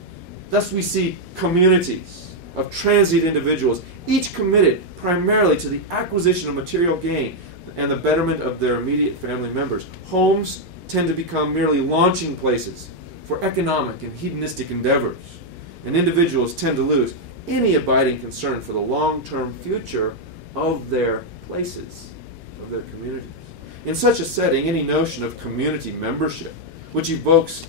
Thus we see communities of transient individuals, each committed primarily to the acquisition of material gain and the betterment of their immediate family members. Homes tend to become merely launching places for economic and hedonistic endeavors, and individuals tend to lose any abiding concern for the long-term future of their places, of their communities. In such a setting, any notion of community membership, which evokes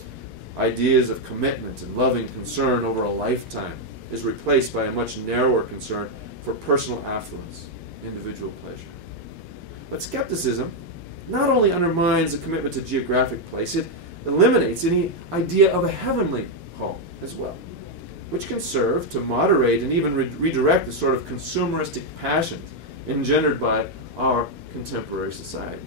ideas of commitment and loving concern over a lifetime, is replaced by a much narrower concern for personal affluence, individual pleasure. But skepticism not only undermines the commitment to geographic place, it eliminates any idea of a heavenly home as well, which can serve to moderate and even redirect the sort of consumeristic passions engendered by our contemporary society.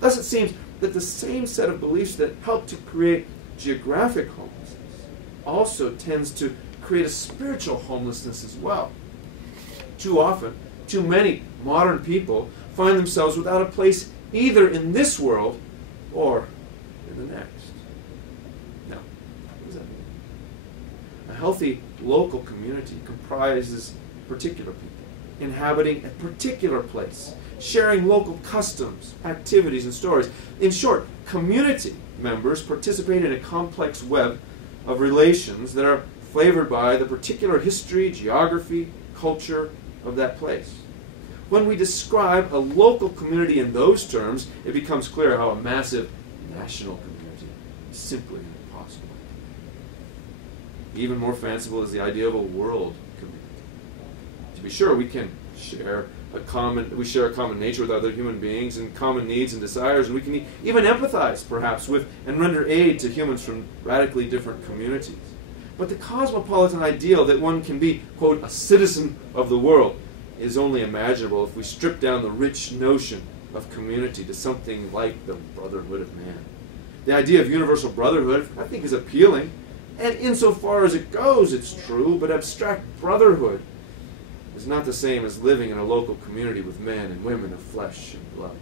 Thus it seems that the same set of beliefs that help to create geographic homelessness also tends to create a spiritual homelessness as well. Too often, too many modern people find themselves without a place either in this world or in the next. Now, what does that mean? A healthy local community comprises particular people inhabiting a particular place, sharing local customs, activities, and stories. In short, community members participate in a complex web of relations that are flavored by the particular history, geography, culture of that place. When we describe a local community in those terms, it becomes clear how a massive national community is simply impossible. Even more fanciful is the idea of a world community. To be sure, we can share a common nature with other human beings and common needs and desires, and we can even empathize, perhaps, with and render aid to humans from radically different communities. But the cosmopolitan ideal that one can be, quote, a citizen of the world is only imaginable if we strip down the rich notion of community to something like the brotherhood of man. The idea of universal brotherhood, I think, is appealing, and insofar as it goes, it's true, but abstract brotherhood is not the same as living in a local community with men and women of flesh and blood.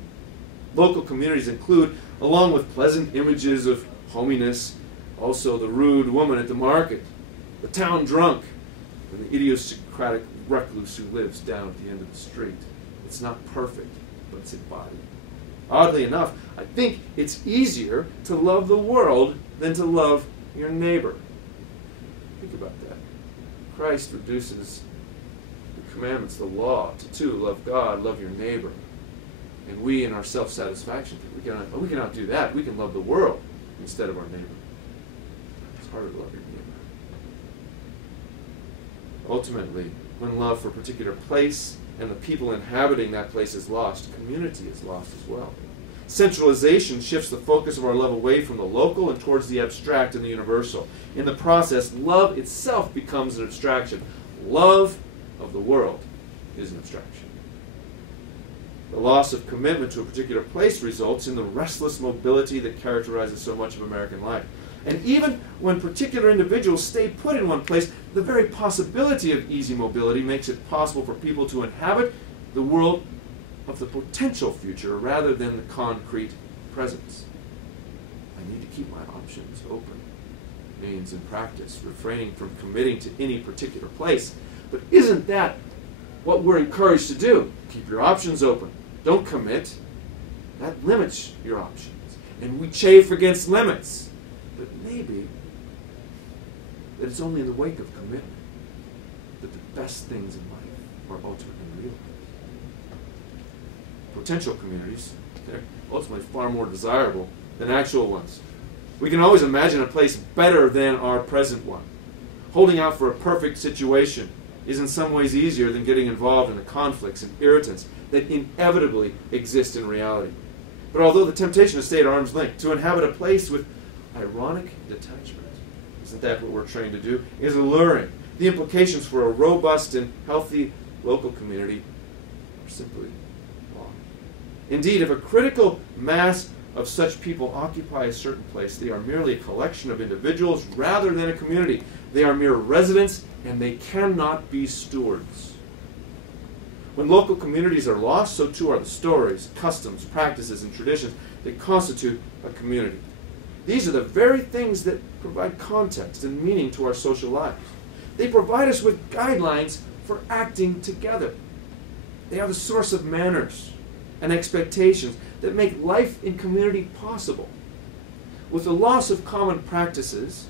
Local communities include, along with pleasant images of hominess, also the rude woman at the market, the town drunk, and the idiosyncratic recluse who lives down at the end of the street. It's not perfect, but it's embodied. Oddly enough, I think it's easier to love the world than to love your neighbor. Think about that. Christ reduces the commandments, the law, to two: love God, love your neighbor. And we, in our self-satisfaction, we cannot do that. We can love the world instead of our neighbor. It's harder to love your neighbor. Ultimately, when love for a particular place and the people inhabiting that place is lost, community is lost as well. Centralization shifts the focus of our love away from the local and towards the abstract and the universal. In the process, love itself becomes an abstraction. Love of the world is an abstraction. The loss of commitment to a particular place results in the restless mobility that characterizes so much of American life. And even when particular individuals stay put in one place, the very possibility of easy mobility makes it possible for people to inhabit the world of the potential future rather than the concrete presence. I need to keep my options open. Means in practice refraining from committing to any particular place. But isn't that what we're encouraged to do? Keep your options open. Don't commit. That limits your options. And we chafe against limits. But maybe that it's only in the wake of commitment that the best things in life are ultimately realized. Potential communities, they're ultimately far more desirable than actual ones. We can always imagine a place better than our present one. Holding out for a perfect situation is in some ways easier than getting involved in the conflicts and irritants that inevitably exist in reality. But although the temptation to stay at arm's length, to inhabit a place with ironic detachment, isn't that what we're trained to do, is alluring. The implications for a robust and healthy local community are simply long. Indeed, if a critical mass of such people occupy a certain place, they are merely a collection of individuals rather than a community. They are mere residents, and they cannot be stewards. When local communities are lost, so too are the stories, customs, practices, and traditions that constitute a community. These are the very things that provide context and meaning to our social lives. They provide us with guidelines for acting together. They are the source of manners and expectations that make life in community possible. With the loss of common practices,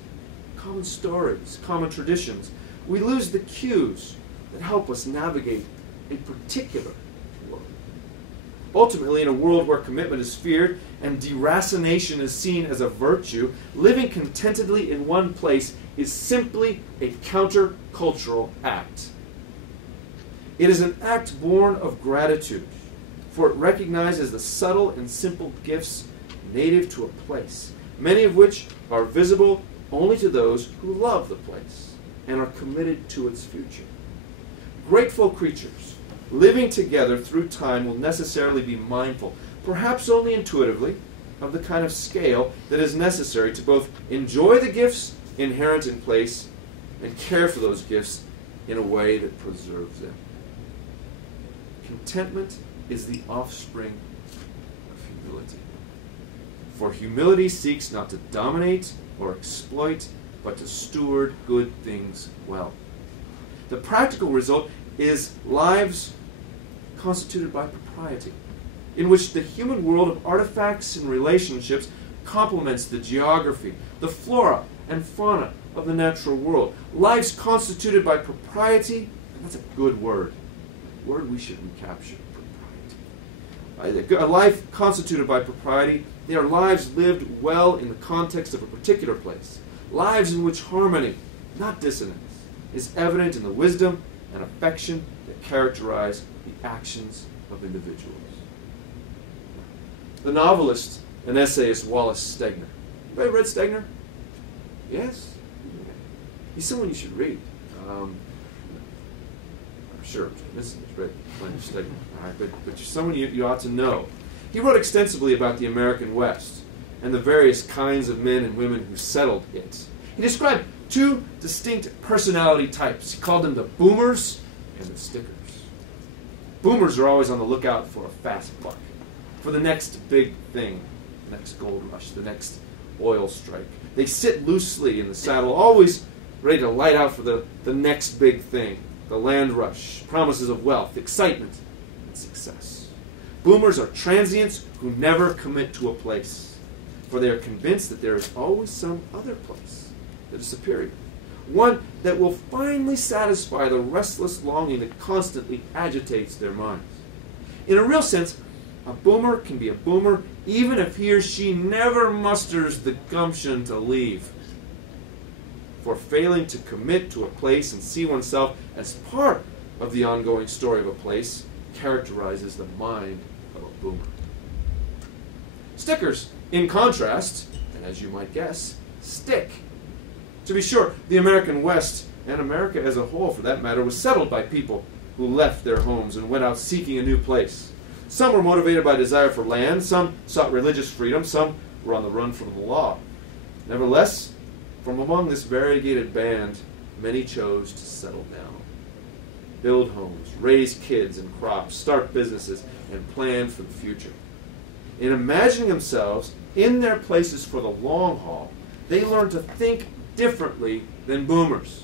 common stories, common traditions, we lose the cues that help us navigate a particular world. Ultimately, in a world where commitment is feared and deracination is seen as a virtue, living contentedly in one place is simply a countercultural act. It is an act born of gratitude, for it recognizes the subtle and simple gifts native to a place, many of which are visible only to those who love the place and are committed to its future. Grateful creatures living together through time will necessarily be mindful, perhaps only intuitively, of the kind of scale that is necessary to both enjoy the gifts inherent in place and care for those gifts in a way that preserves them. Contentment is the offspring of humility. For humility seeks not to dominate or exploit, but to steward good things well. The practical result is lives constituted by propriety, in which the human world of artifacts and relationships complements the geography, the flora and fauna of the natural world. Lives constituted by propriety, and that's a good word. A word we should recapture, propriety. A life constituted by propriety, they are lives lived well in the context of a particular place. Lives in which harmony, not dissonance, is evident in the wisdom and affection that characterize the actions of individuals. The novelist and essayist Wallace Stegner. Anybody read Stegner? Yes? He's someone you should read. I'm sure Mrs. has read plenty of Stegner, all right, but someone you ought to know. He wrote extensively about the American West and the various kinds of men and women who settled it. He described two distinct personality types. He called them the boomers and the stickers. Boomers are always on the lookout for a fast buck, for the next big thing, the next gold rush, the next oil strike. They sit loosely in the saddle, always ready to light out for the next big thing, the land rush, promises of wealth, excitement, and success. Boomers are transients who never commit to a place, for they are convinced that there is always some other place that is superior, one that will finally satisfy the restless longing that constantly agitates their minds. In a real sense, a boomer can be a boomer even if he or she never musters the gumption to leave. For failing to commit to a place and see oneself as part of the ongoing story of a place characterizes the mind of a boomer. Stickers, in contrast, and as you might guess, stick. To be sure, the American West, and America as a whole for that matter, was settled by people who left their homes and went out seeking a new place. Some were motivated by desire for land, some sought religious freedom, some were on the run from the law. Nevertheless, from among this variegated band, many chose to settle down, build homes, raise kids and crops, start businesses, and plan for the future. In imagining themselves in their places for the long haul, they learn to think differently than boomers.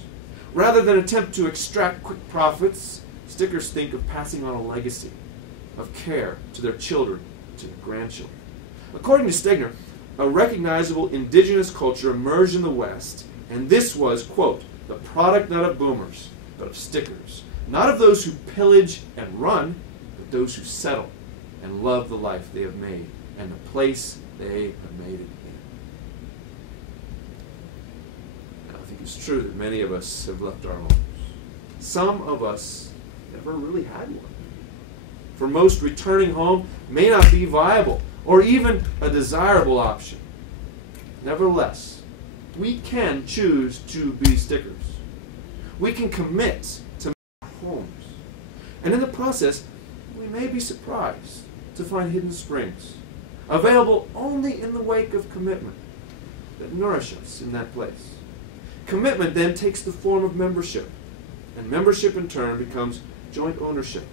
Rather than attempt to extract quick profits, stickers think of passing on a legacy of care to their children, to their grandchildren. According to Stegner, a recognizable indigenous culture emerged in the West, and this was, quote, the product not of boomers, but of stickers, not of those who pillage and run, but those who settle and love the life they have made and the place they have made it in. Now, I think it's true that many of us have left our homes. Some of us never really had one. For most, returning home may not be viable or even a desirable option. Nevertheless, we can choose to be stickers. We can commit to our homes. And in the process, we may be surprised to find hidden springs, available only in the wake of commitment, that nourish us in that place. Commitment then takes the form of membership, and membership in turn becomes joint ownership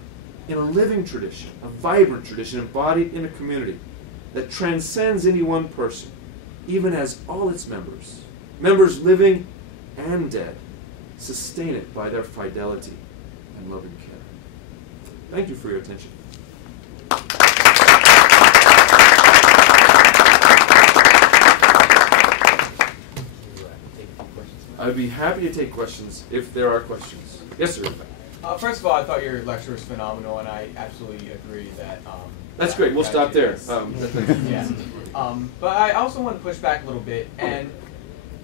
in a living tradition, a vibrant tradition embodied in a community that transcends any one person, even as all its members, members living and dead, sustain it by their fidelity and loving care. Thank you for your attention. I'd be happy to take questions if there are questions. Yes, sir. First of all, I thought your lecture was phenomenal, and I absolutely agree that... That's great. We'll stop there. Yeah. But I also want to push back a little bit and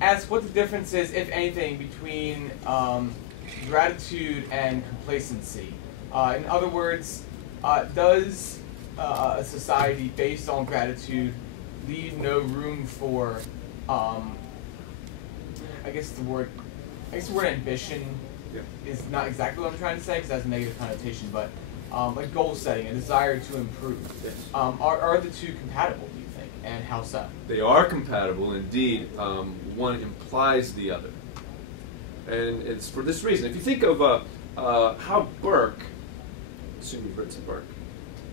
ask what the difference is, if anything, between gratitude and complacency. In other words, does a society based on gratitude leave no room for, I guess the word ambition is not exactly what I'm trying to say because that's a negative connotation, but like goal setting, a desire to improve. Yes. Are the two compatible, do you think, and how so? They are compatible indeed. One implies the other. And it's for this reason. If you think of how Burke, I assume you've read some Burke.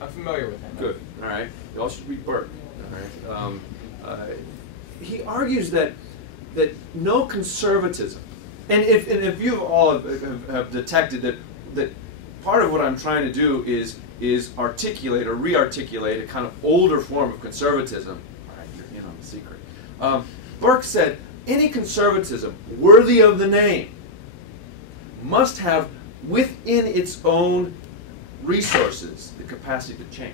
I'm familiar with him. Good. All right. You all should read Burke. All right. He argues that no conservatism, and if you all have detected that part of what I'm trying to do is articulate or re-articulate a kind of older form of conservatism. All right, you're in on the secret. Burke said any conservatism worthy of the name must have within its own resources the capacity to change.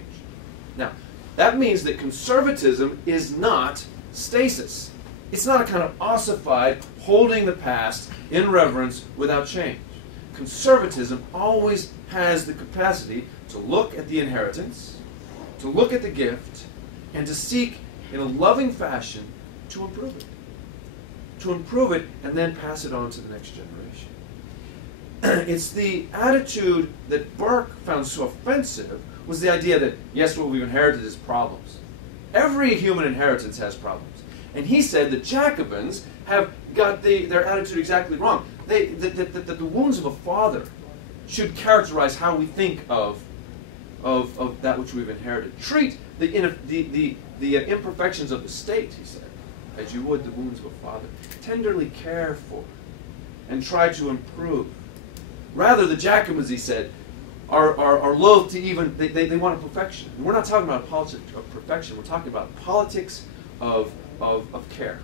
Now, that means that conservatism is not stasis. It's not a kind of ossified holding the past in reverence without change. Conservatism always has the capacity to look at the inheritance, to look at the gift, and to seek in a loving fashion to improve it. To improve it and then pass it on to the next generation. It's the attitude that Burke found so offensive was the idea that, yes, what we've inherited is problems. Every human inheritance has problems. And he said the Jacobins have got their attitude exactly wrong. That the wounds of a father should characterize how we think of that which we've inherited. Treat the imperfections of the state, he said, as you would the wounds of a father. Tenderly care for and try to improve. Rather, the Jacobins, he said, are loath to even, they want a perfection. And we're not talking about politics of perfection, we're talking about politics of care.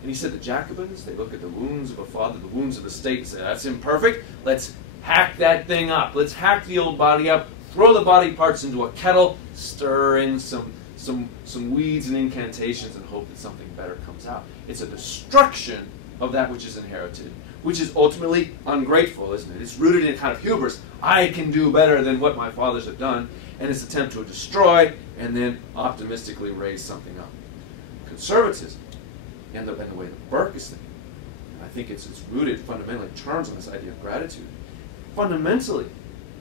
And he said the Jacobins, they look at the wounds of a father, the wounds of the state, and say, that's imperfect, let's hack that thing up. Let's hack the old body up, throw the body parts into a kettle, stir in some weeds and incantations, and hope that something better comes out. It's a destruction of that which is inherited, which is ultimately ungrateful, isn't it? It's rooted in a kind of hubris. I can do better than what my fathers have done, and it's an attempt to destroy and then optimistically raise something up. Conservatism, and the way that Burke is thinking, and I think it's rooted fundamentally, turns on this idea of gratitude, fundamentally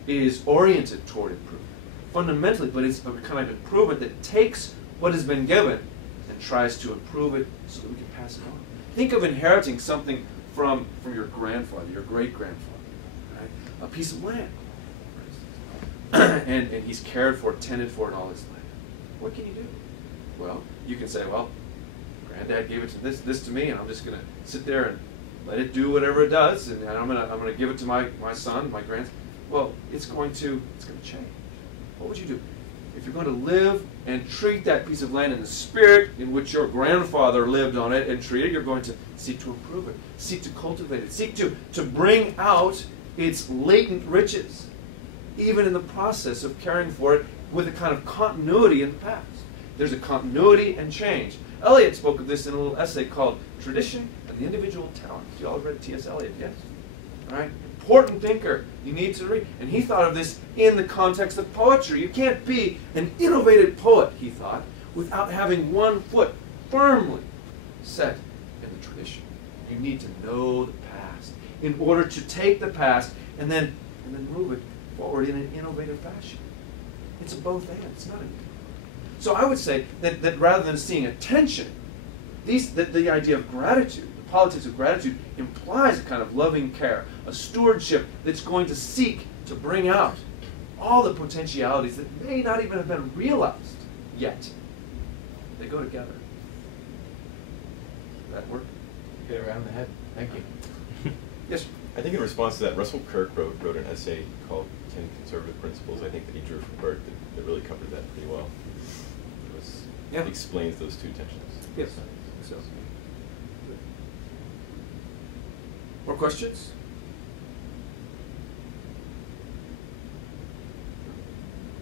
is oriented toward improvement. Fundamentally, but it's a kind of improvement that takes what has been given and tries to improve it so that we can pass it on. Think of inheriting something from your grandfather, your great-grandfather, right? A piece of land, for instance. and he's cared for, tended for it all his life. What can you do? Well, you can say, well, Granddad gave it to this to me, and I'm just going to sit there and let it do whatever it does, and I'm going to give it to my son, my grandson. Well, it's going to change. What would you do? If you're going to live and treat that piece of land in the spirit in which your grandfather lived on it and treated it, you're going to seek to improve it, seek to cultivate it, seek to bring out its latent riches, even in the process of caring for it with a kind of continuity in the past. There's a continuity and change. Eliot spoke of this in a little essay called Tradition and the Individual Talent. You all have read T.S. Eliot, yes? All right? Important thinker. You need to read. And he thought of this in the context of poetry. You can't be an innovative poet, he thought, without having one foot firmly set in the tradition. You need to know the past in order to take the past and then move it forward in an innovative fashion. It's a both and. It's not a. So I would say that rather than seeing a tension, the idea of gratitude, the politics of gratitude, implies a kind of loving care, a stewardship that's going to seek to bring out all the potentialities that may not even have been realized yet. They go together. Does that work? Hit it around the head. Thank you. Yes, sir. I think in response to that, Russell Kirk wrote an essay called 10 Conservative Principles, I think that he drew from Burke, that really covered that pretty well. It explains those two tensions. Yes. So. More questions?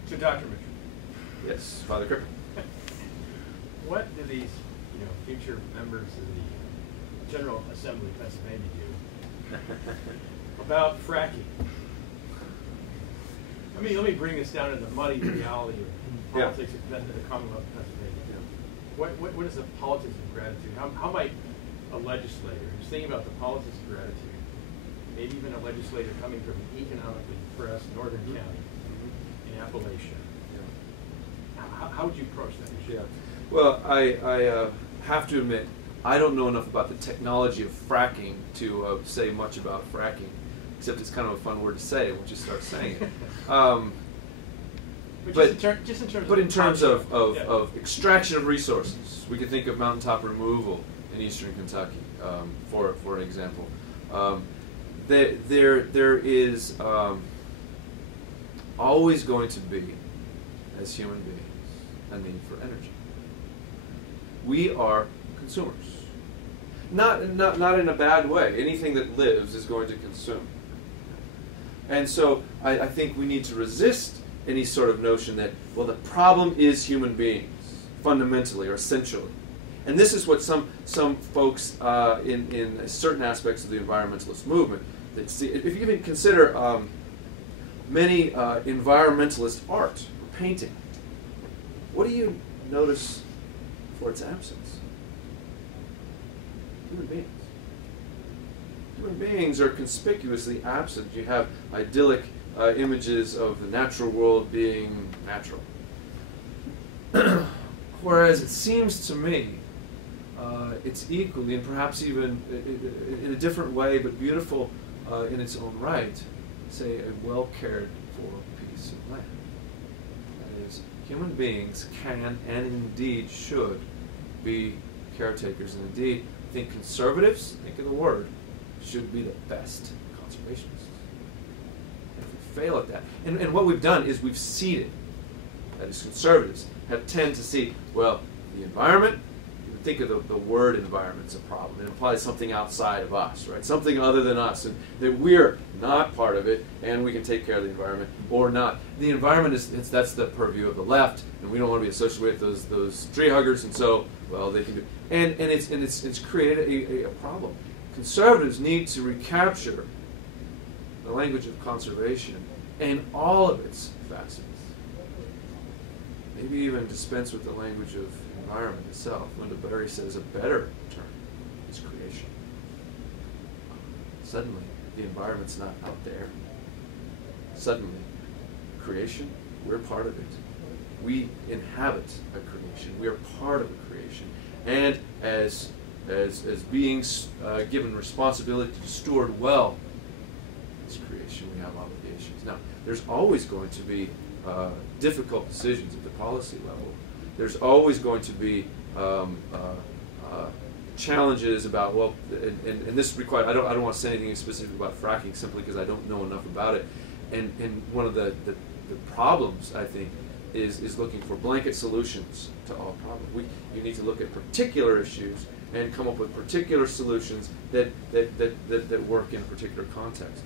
To Dr. Mitchell. Yes, Father Crippen. What do these, future members of the General Assembly of Pennsylvania do about fracking? Let me bring this down to the muddy reality of politics of the Commonwealth of Pennsylvania. What is the politics of gratitude? How might a legislator who's thinking about the politics of gratitude, maybe even a legislator coming from an economically depressed northern county in Appalachia, how would you approach that issue? Yeah. Well, I have to admit, I don't know enough about the technology of fracking to say much about fracking, except it's kind of a fun word to say once you start saying it. But in terms of extraction of resources, we could think of mountaintop removal in eastern Kentucky, for an example. There is always going to be, as human beings, a need for energy. We are consumers. Not in a bad way. Anything that lives is going to consume. And so I think we need to resist any sort of notion that, well, the problem is human beings, fundamentally or essentially. And this is what some folks in certain aspects of the environmentalist movement, that see, if you even consider many environmentalist art or painting, what do you notice for its absence? Human beings. Human beings are conspicuously absent. You have idyllic images of the natural world being natural. Whereas it seems to me it's equally, and perhaps even in a different way, but beautiful in its own right, say, a well-cared-for piece of land. That is, human beings can and indeed should be caretakers, and indeed, I think conservatives, think of the word, should be the best conservationists. And if we fail at that, and what we've done is we've seeded, that is, conservatives have tend to see, well, the environment, think of the word environment's a problem. It implies something outside of us, right? Something other than us, and that we're not part of it, and we can take care of the environment or not. The environment that's the purview of the left, and we don't want to be associated with those tree huggers, and so well they can do. And it's created a problem. Conservatives need to recapture the language of conservation and all of its facets. Maybe even dispense with the language of environment itself. Linda Berry says a better term is creation. Suddenly, the environment's not out there. Suddenly, creation, we're part of it. We inhabit a creation. We are part of a creation. And as beings given responsibility to steward well this creation, we have obligations. Now, there's always going to be difficult decisions at the policy level. There's always going to be challenges about, well, and this requires, I don't want to say anything specific about fracking simply because I don't know enough about it. And one of the problems, I think, is looking for blanket solutions to all problems. You need to look at particular issues and come up with particular solutions that work in a particular context.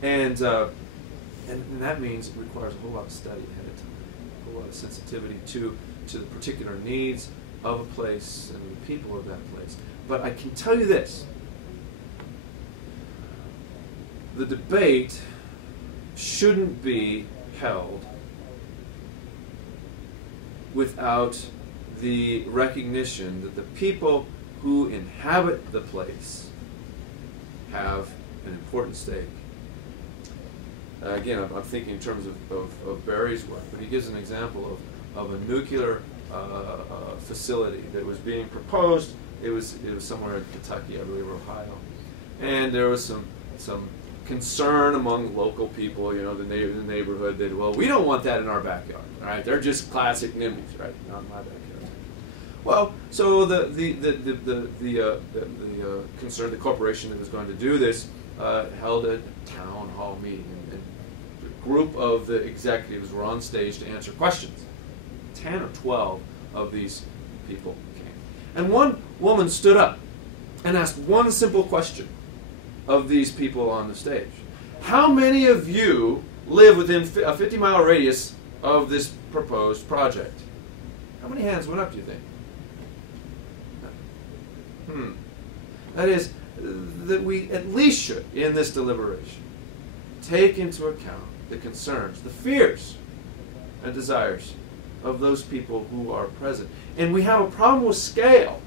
And that means it requires a whole lot of study ahead of time, a whole lot of sensitivity to the particular needs of a place and the people of that place. But I can tell you this. The debate shouldn't be held without the recognition that the people who inhabit the place have an important stake. Again, I'm thinking in terms of Barry's work, but he gives an example of a nuclear facility that was being proposed. It was somewhere in Kentucky, I believe, or Ohio, and there was some concern among local people, the neighborhood, that, well, we don't want that in our backyard. All right, they're just classic NIMBYs, right? Not in my backyard. Well, so the concern, the corporation that was going to do this, held a town hall meeting, and a group of the executives were on stage to answer questions. 10 or 12 of these people came. And one woman stood up and asked one simple question of these people on the stage. How many of you live within a 50-mile radius of this proposed project? How many hands went up, do you think? That is, that we at least should, in this deliberation, take into account the concerns, the fears, and desires of those people who are present. And we have a problem with scale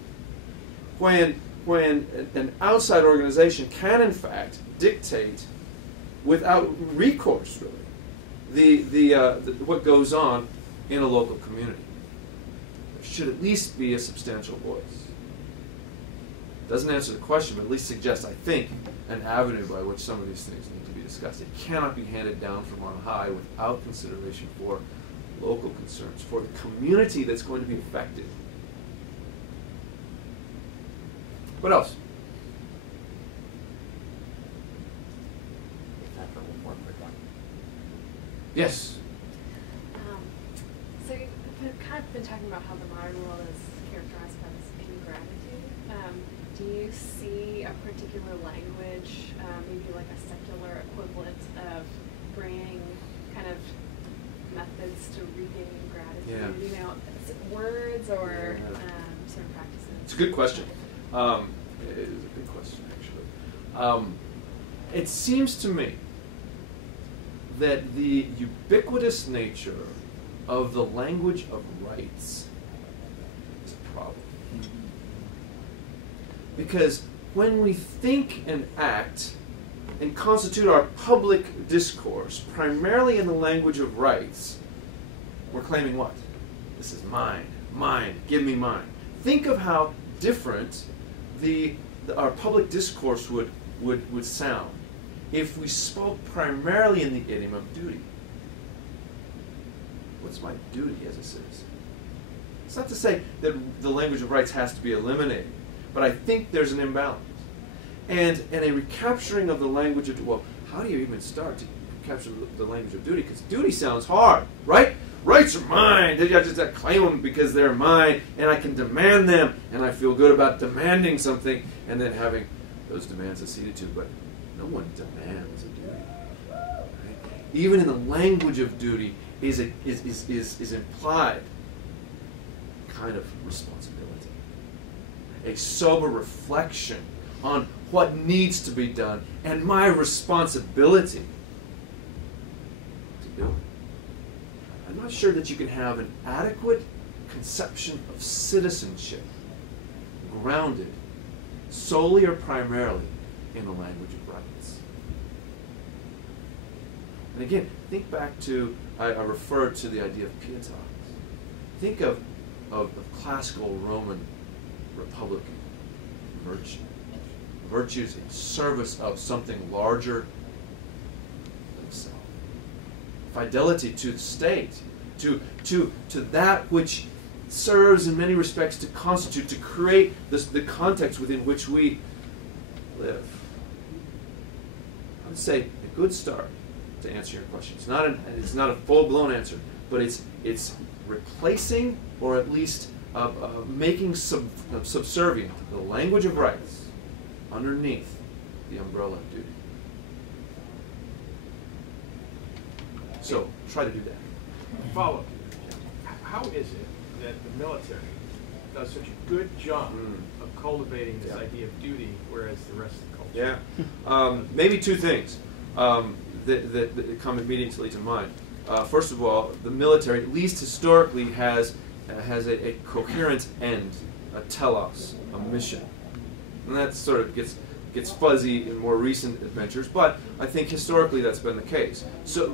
when an outside organization can, in fact, dictate without recourse, really, what goes on in a local community. There should at least be a substantial voice. Doesn't answer the question, but at least suggests, I think, an avenue by which some of these things need to be discussed. It cannot be handed down from on high without consideration for local concerns, for the community that's going to be affected. What else? Yes? So you've kind of been talking about how the modern world is characterized by this ingratitude. Do you see a particular language, maybe like a secular equivalent of bringing kind of methods to regaining gratitude? Yeah. Is it words or certain practices? It's a good question. It is a good question, actually. It seems to me that the ubiquitous nature of the language of rights is a problem. Because when we think and act and constitute our public discourse primarily in the language of rights, we're claiming what? This is mine, mine, give me mine. Think of how different our public discourse would sound if we spoke primarily in the idiom of duty. What's my duty as a citizen? It's not to say that the language of rights has to be eliminated, but I think there's an imbalance. And a recapturing of the language of, well, how do you even start to capture the language of duty? Because duty sounds hard, right? Rights are mine. I just claim them because they're mine, and I can demand them, and I feel good about demanding something, and then having those demands acceded to. But no one demands a duty. Right? Even in the language of duty is implied kind of responsibility, a sober reflection on what needs to be done and my responsibility to do it. I'm not sure that you can have an adequate conception of citizenship grounded solely or primarily in the language of rights. And again, think back to, I referred to the idea of pietas. Think of classical Roman Republican virtue. Virtues in service of something larger than self. Fidelity to the state, to that which serves in many respects to constitute, to create the context within which we live. I would say a good start to answer your question. It's not a full-blown answer, but it's replacing or at least making subservient the language of rights underneath the umbrella of duty. So try to do that. Follow. How is it that the military does such a good job of cultivating this idea of duty, whereas the rest of the culture? Yeah. Maybe two things that come immediately to mind. First of all, the military, at least historically, has a coherent end, a telos, a mission. And that sort of gets fuzzy in more recent adventures, but I think historically that's been the case.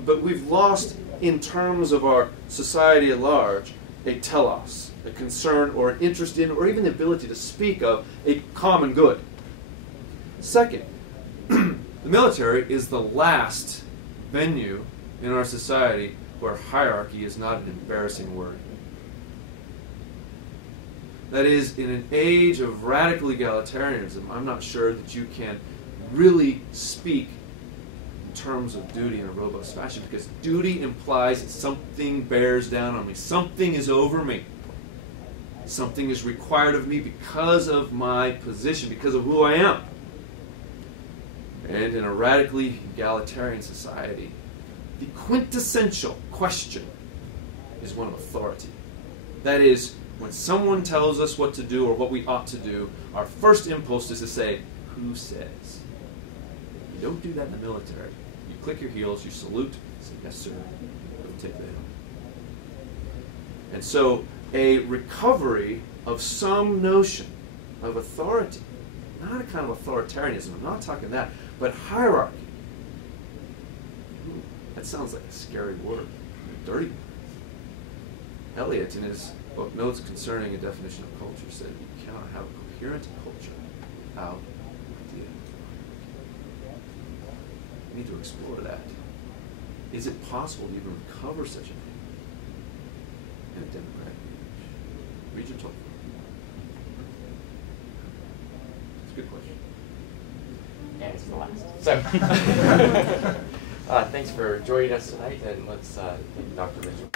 But we've lost, in terms of our society at large, a telos, a concern or an interest in, or even the ability to speak of a common good. Second, the military is the last venue in our society where hierarchy is not an embarrassing word. That is, in an age of radical egalitarianism, I'm not sure that you can really speak in terms of duty in a robust fashion, because duty implies that something bears down on me. Something is over me. Something is required of me because of my position, because of who I am. And in a radically egalitarian society, the quintessential question is one of authority. That is, when someone tells us what to do or what we ought to do, our first impulse is to say, who says? You don't do that in the military. You click your heels, you salute, say, yes, sir, go take the hill. And so a recovery of some notion of authority, not a kind of authoritarianism, I'm not talking that, but hierarchy. Ooh, that sounds like a scary word, a dirty word. Eliot, in his book Notes Concerning a Definition of Culture, said you cannot have a coherent culture without idea. We need to explore that. Is it possible to even recover such a thing in a democratic age? Read your talk. It's a good question. And it's the last. So, thanks for joining us tonight, and let's thank Dr. Mitchell.